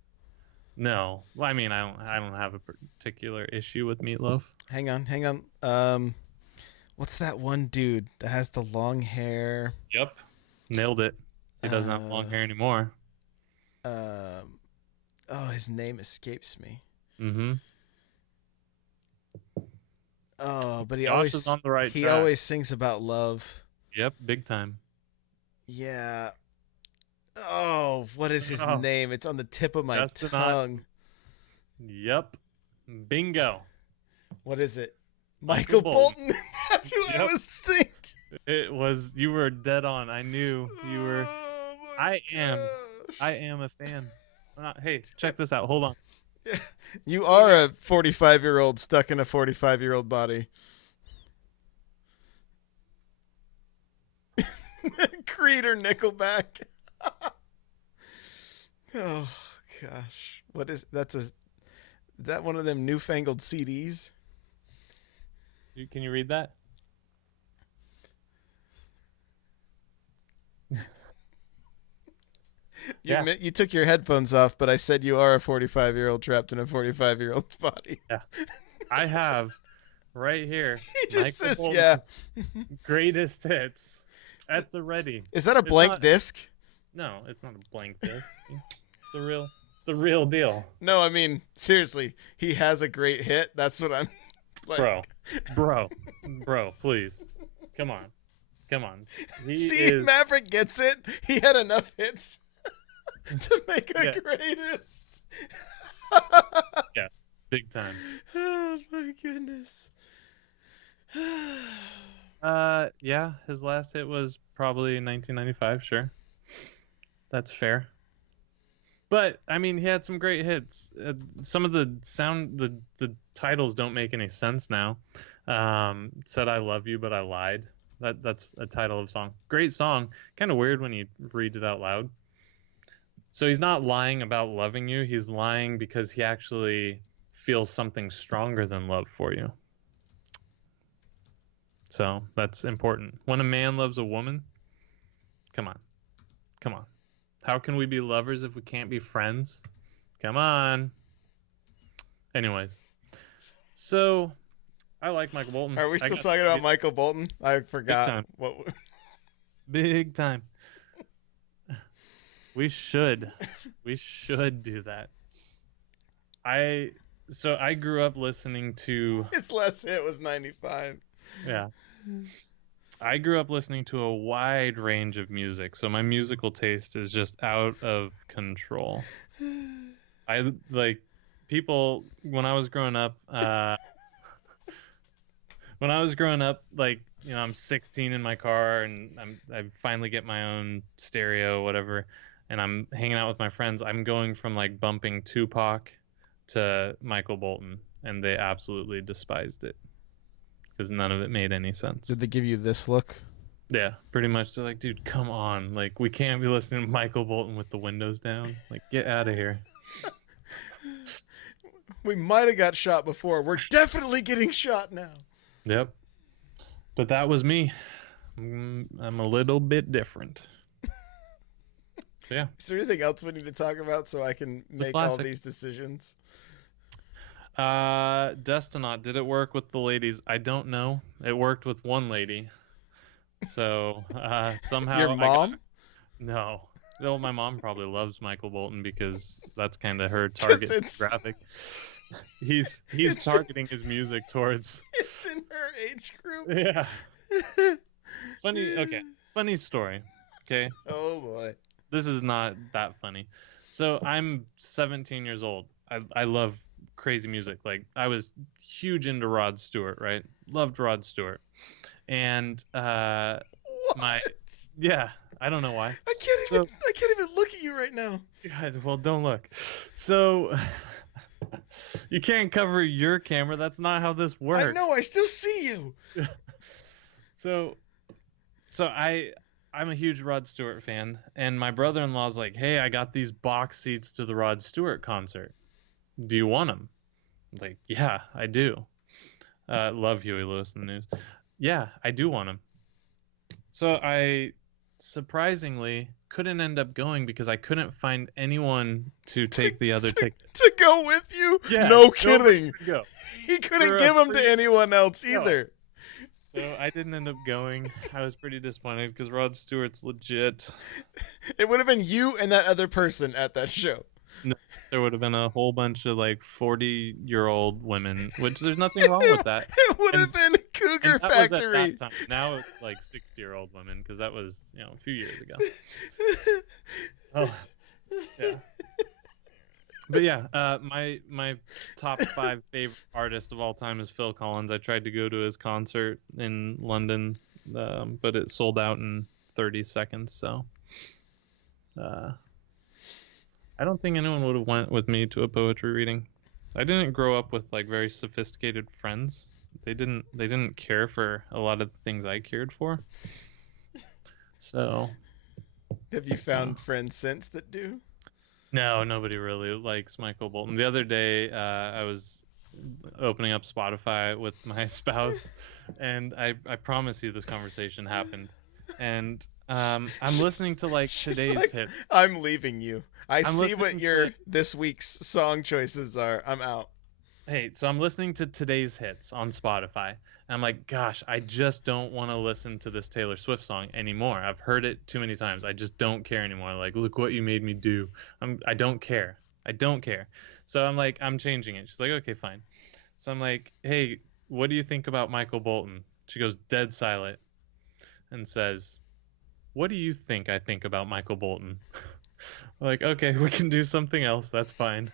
No, well, I mean, I don't have a particular issue with Meatloaf. Hang on. What's that one dude that has the long hair? Yep, nailed it. He doesn't have long hair anymore. Oh, his name escapes me. Mm-hmm. Oh, but he Josh always is on the right he track. always sings about love. Yep, big time. Yeah. Oh, what is his name? It's on the tip of my tongue. Yep. Bingo. What is it? Michael Bolton. That's who I was thinking. It was, you were dead on. I knew you were. Oh my I am. I gosh. am a fan. Hey, check this out. Hold on. Yeah. You So are yeah. a 45-year-old stuck in a 45-year-old body. Creed or Nickelback. Oh gosh. What is is that one of them newfangled CDs? Can you read that? Yeah. You took your headphones off, but I said you are a 45-year-old trapped in a 45-year-old's body. Yeah. I have right here He just Michael says, yeah. Bolton's greatest hits at the ready. Is that a It's blank not. disc? No, it's not a blank disc. It's the real. It's the real deal, No, I mean, seriously. He has a great hit. That's what I'm like. bro. Please, come on. He See, is. Maverick gets it. He had enough hits to make a Yeah. greatest. Yes, big time. Oh my goodness. Yeah, his last hit was probably 1995. Sure, that's fair. But I mean, he had some great hits. Some of the titles don't make any sense now. Said I love you, but I lied. That's a title of a song. Great song. Kind of weird when you read it out loud. So he's not lying about loving you. He's lying because he actually feels something stronger than love for you. So that's important. When a man loves a woman, come on. How can we be lovers if we can't be friends? Come on. Anyways, so I like Michael Bolton. Are we still talking about Michael Bolton? I forgot. time. What? Big time. We should do that. I grew up listening to. His last hit was 95. Yeah. I grew up listening to a wide range of music, so my musical taste is just out of control. I like people when I was growing up. Like, you know, I'm 16 in my car, and I finally get my own stereo, whatever, and I'm hanging out with my friends. I'm going from like bumping Tupac to Michael Bolton, and they absolutely despised it because none of it made any sense. Did they give you this look? Yeah, pretty much. They're like, dude, come on. Like, we can't be listening to Michael Bolton with the windows down. Like, get out of here. We might have got shot before. We're definitely getting shot now. Yep. But that was me. I'm a little bit different. Yeah. Is there anything else we need to talk about so I can make all these decisions? Destinaut, did it work with the ladies? I don't know. It worked with one lady. So somehow Your mom? No. Well, my mom probably loves Michael Bolton because that's kind of her target demographic. He's targeting his music towards. It's in her age group. Yeah. Funny story. Okay. Oh boy. This is not that funny. So I'm 17 years old. I love crazy music. Like, I was huge into Rod Stewart, right? Loved Rod Stewart. And what? Yeah, I don't know why. I can't even look at you right now. God, well, don't look. So you can't cover your camera. That's not how this works. I know. I still see you. So I'm a huge Rod Stewart fan, and my brother-in-law's like, "Hey, I got these box seats to the Rod Stewart concert. Do you want them?" I was like, "Yeah, I do." Love Huey Lewis in the News. Yeah, I do want them. So I surprisingly couldn't end up going because I couldn't find anyone to take the other ticket. To go with you? Yeah, no kidding. Go. He couldn't give them to anyone else either. So I didn't end up going. I was pretty disappointed because Rod Stewart's legit. It would have been you and that other person at that show. No, there would have been a whole bunch of like 40-year-old women, which there's nothing wrong with that. It would have been Cougar that Factory. Was at that time. Now it's like 60-year-old women because that was, you know, a few years ago. Oh, yeah. But yeah, my top 5 favorite artist of all time is Phil Collins. I tried to go to his concert in London but it sold out in 30 seconds. So I don't think anyone would have went with me to a poetry reading. I didn't grow up with like very sophisticated friends. They didn't care for a lot of the things I cared for. So Have you found friends since that do? no, nobody really likes Michael Bolton. The other day, I was opening up Spotify with my spouse, and I promise you this conversation happened. And I'm listening to like She's today's like, hit. I'm leaving you. I I'm see what listening your to this week's song choices are. I'm out. Hey, so I'm listening to today's hits on Spotify. And I'm like, gosh, I just don't want to listen to this Taylor Swift song anymore. I've heard it too many times. I just don't care anymore. Like, look what you made me do. I don't care. I don't care. So I'm like, I'm changing it. She's like, okay, fine. So I'm like, hey, what do you think about Michael Bolton? She goes dead silent and says, what do you think I think about Michael Bolton? I'm like, okay, we can do something else. That's fine.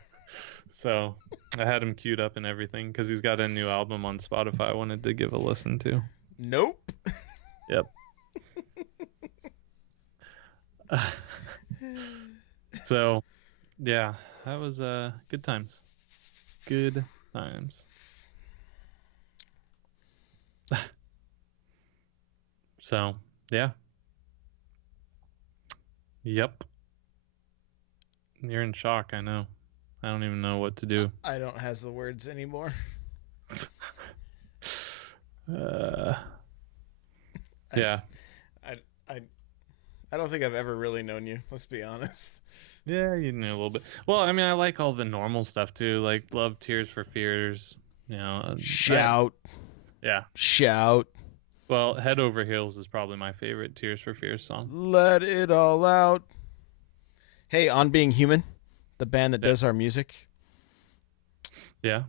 So I had him queued up and everything because he's got a new album on Spotify I wanted to give a listen to. Nope. Yep. So, yeah, that was good times. Good times. So, yeah. Yep. You're in shock, I know. I don't even know what to do. I don't has the words anymore. Uh, I yeah. just, I, I, I don't think I've ever really known you. Let's be honest. Yeah, you knew a little bit. Well, I mean, I like all the normal stuff too, like Love, Tears for Fears. You know, Shout, yeah. shout, Well, Head Over Heels is probably my favorite Tears for Fears song. let it all out. Hey, On Being Human, the band that Yeah. does our music, Yeah.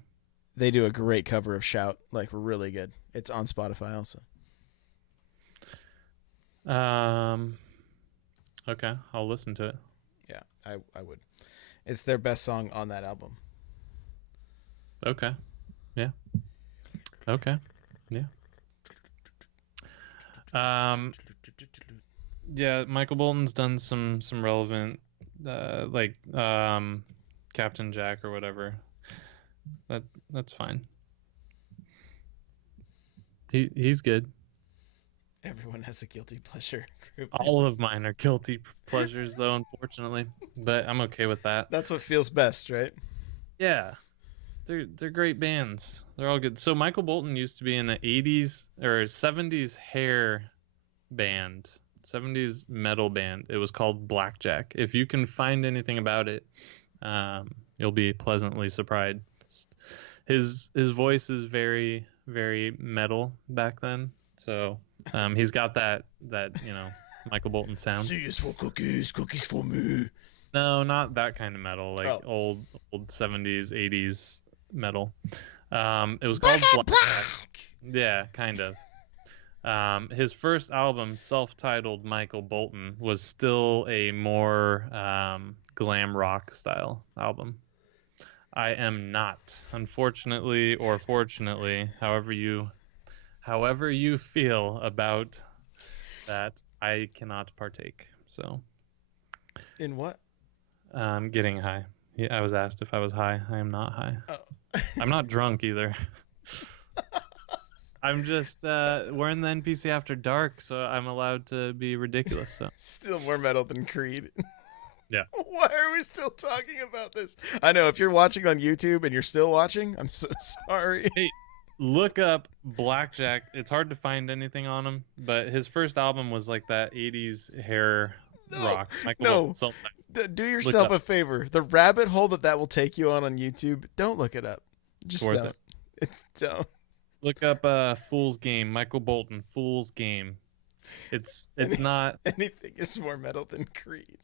they do a great cover of Shout. Like, really good. It's on Spotify also. Okay, I'll listen to it. Yeah, I would. It's their best song on that album. Okay. Yeah. Okay. Yeah. Yeah, Michael Bolton's done some relevant like Captain Jack or whatever. That's fine. He's good. Everyone has a guilty pleasure. All of mine are guilty pleasures though, unfortunately, but I'm okay with that. That's what feels best, right? Yeah. They're great bands. They're all good. So Michael Bolton used to be in the 80s or 70s hair band, 70s metal band. It was called Blackjack. If you can find anything about it, you'll be pleasantly surprised. His voice is very very metal back then. So he's got that Michael Bolton sound. C is for cookies, cookies for me. No, not that kind of metal, like old 70s 80s metal. It was called Black. Yeah, kind of. His first album, self-titled Michael Bolton, was still a more glam rock style album. I am not, unfortunately or fortunately, however you feel about that, I cannot partake. So In what? getting high. Yeah, I was asked if I was high. I am not high. Oh. I'm not drunk either. I'm just we're in the NPC After Dark, so I'm allowed to be ridiculous. So Still more metal than Creed. yeah. Why are we still talking about this? I know if you're watching on YouTube and you're still watching, I'm so sorry. Hey, look up Blackjack. It's hard to find anything on him, but his first album was like that 80s hair rock. Michael Bolton, Do yourself a favor. The rabbit hole that will take you on YouTube, don't look it up. Just Worth don't. it. It's dumb. Look up Fool's Game, Michael Bolton, Fool's Game. It's not anything is more metal than Creed.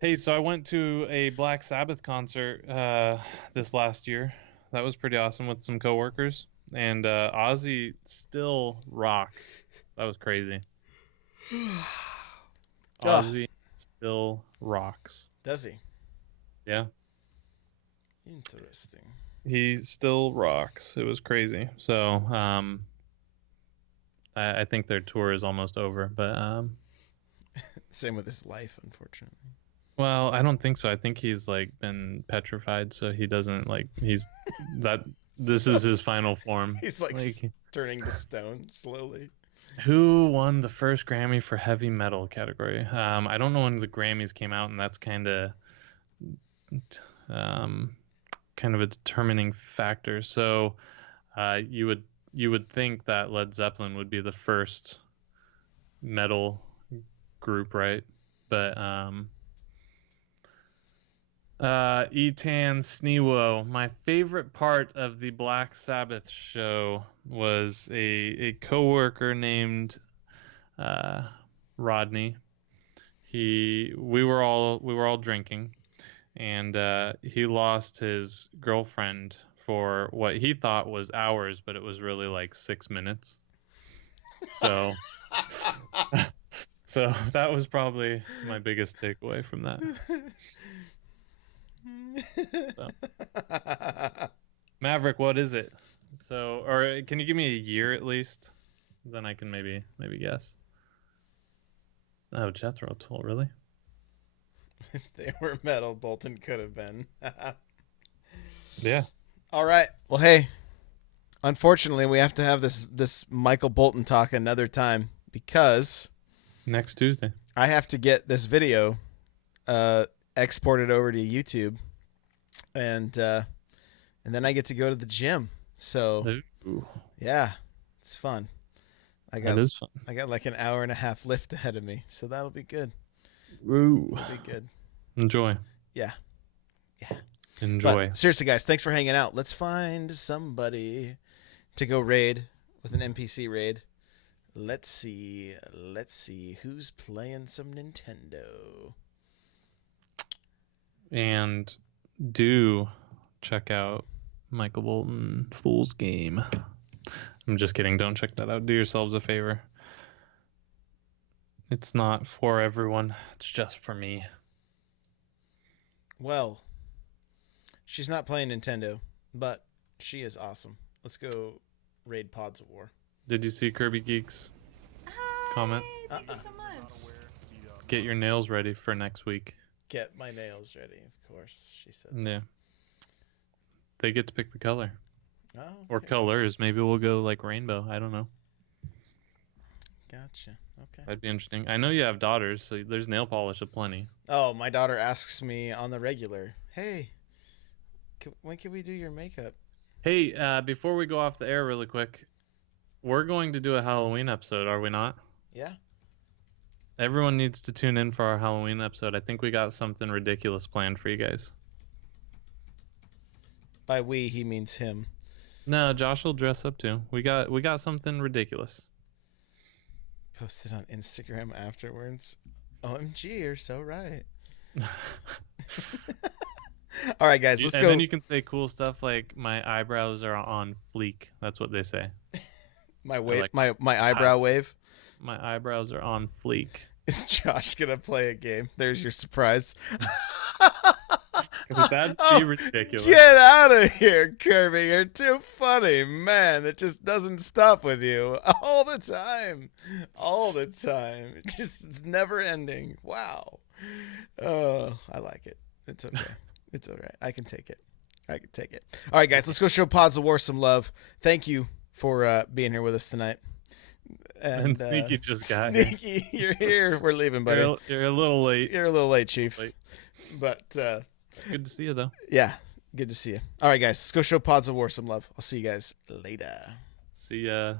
Hey, so I went to a Black Sabbath concert this last year. That was pretty awesome with some coworkers, and Ozzy still rocks. That was crazy. Ozzy still rocks. Does he? Yeah. Interesting. He still rocks. It was crazy. So, I think their tour is almost over, but Same with his life, unfortunately. well, I don't think so. I think he's like been petrified, so he doesn't like he's that this is his final form. He's like Like, turning to stone slowly. who won the first Grammy for heavy metal category? I don't know when the Grammys came out, and that's um, kind of a determining factor. So, you would think that Led Zeppelin would be the first metal group, right? But Etan Sneewo. My favorite part of the Black Sabbath show was a coworker named Rodney. We were all drinking, and he lost his girlfriend for what he thought was hours, but it was really like 6 minutes. So so that was probably my biggest takeaway from that. So. Maverick, what is it? So, or can you give me a year at least? Then I can maybe guess. Oh, Jethro Tull, really? If they were metal, Bolton could have been. Yeah. All right. Well, hey, unfortunately, we have to have this Michael Bolton talk another time because Next Tuesday. I have to get this video exported over to YouTube, and then I get to go to the gym. So Ooh, yeah, it's fun. that is fun. I got like an hour and a half lift ahead of me, so that'll be good. Ooh. That'll be good. Enjoy. Yeah. Enjoy. But seriously, guys, thanks for hanging out. Let's find somebody to go raid with an NPC raid. Let's see who's playing some Nintendo. And do check out Michael Bolton Fool's Game. I'm just kidding. Don't check that out. Do yourselves a favor. It's not for everyone. It's just for me. Well, she's not playing Nintendo, but she is awesome. Let's go raid Pods of War. Did you see Kirby Geek's comment? Thank you so much. Get your nails ready for next week. Get my nails ready, of course, she said. Yeah. They get to pick the color. Oh, okay. Or colors. Maybe we'll go like rainbow. I don't know. Gotcha. Okay. That'd be interesting. I know you have daughters, so there's nail polish aplenty. Oh, my daughter asks me on the regular, hey, when can we do your makeup? Hey, before we go off the air really quick, we're going to do a Halloween episode, are we not? Yeah. Everyone needs to tune in for our Halloween episode. I think we got something ridiculous planned for you guys. By we, he means him. No, Josh will dress up too. We got something ridiculous. Post it on Instagram afterwards. OMG, you're so right. All right, guys, let's go. And then you can say cool stuff like my eyebrows are on fleek. That's what they say. My wave, like, my eyebrow wave. My eyebrows are on fleek. Is Josh gonna play a game? There's your surprise. That'd be ridiculous. Get out of here, Kirby. You're too funny, man. It just doesn't stop with you all the time. All the time. It's never ending. Wow. Oh, I like it. It's okay. It's all right. I can take it. All right, guys, let's go show Pods of War some love. Thank you for being here with us tonight. And Sneaky just got here. Sneaky, you're here. We're leaving, buddy. You're a little late. You're a little late, Chief. But good to see you, though. yeah, good to see you. All right, guys, let's go show Pods of War some love. I'll see you guys later. See ya.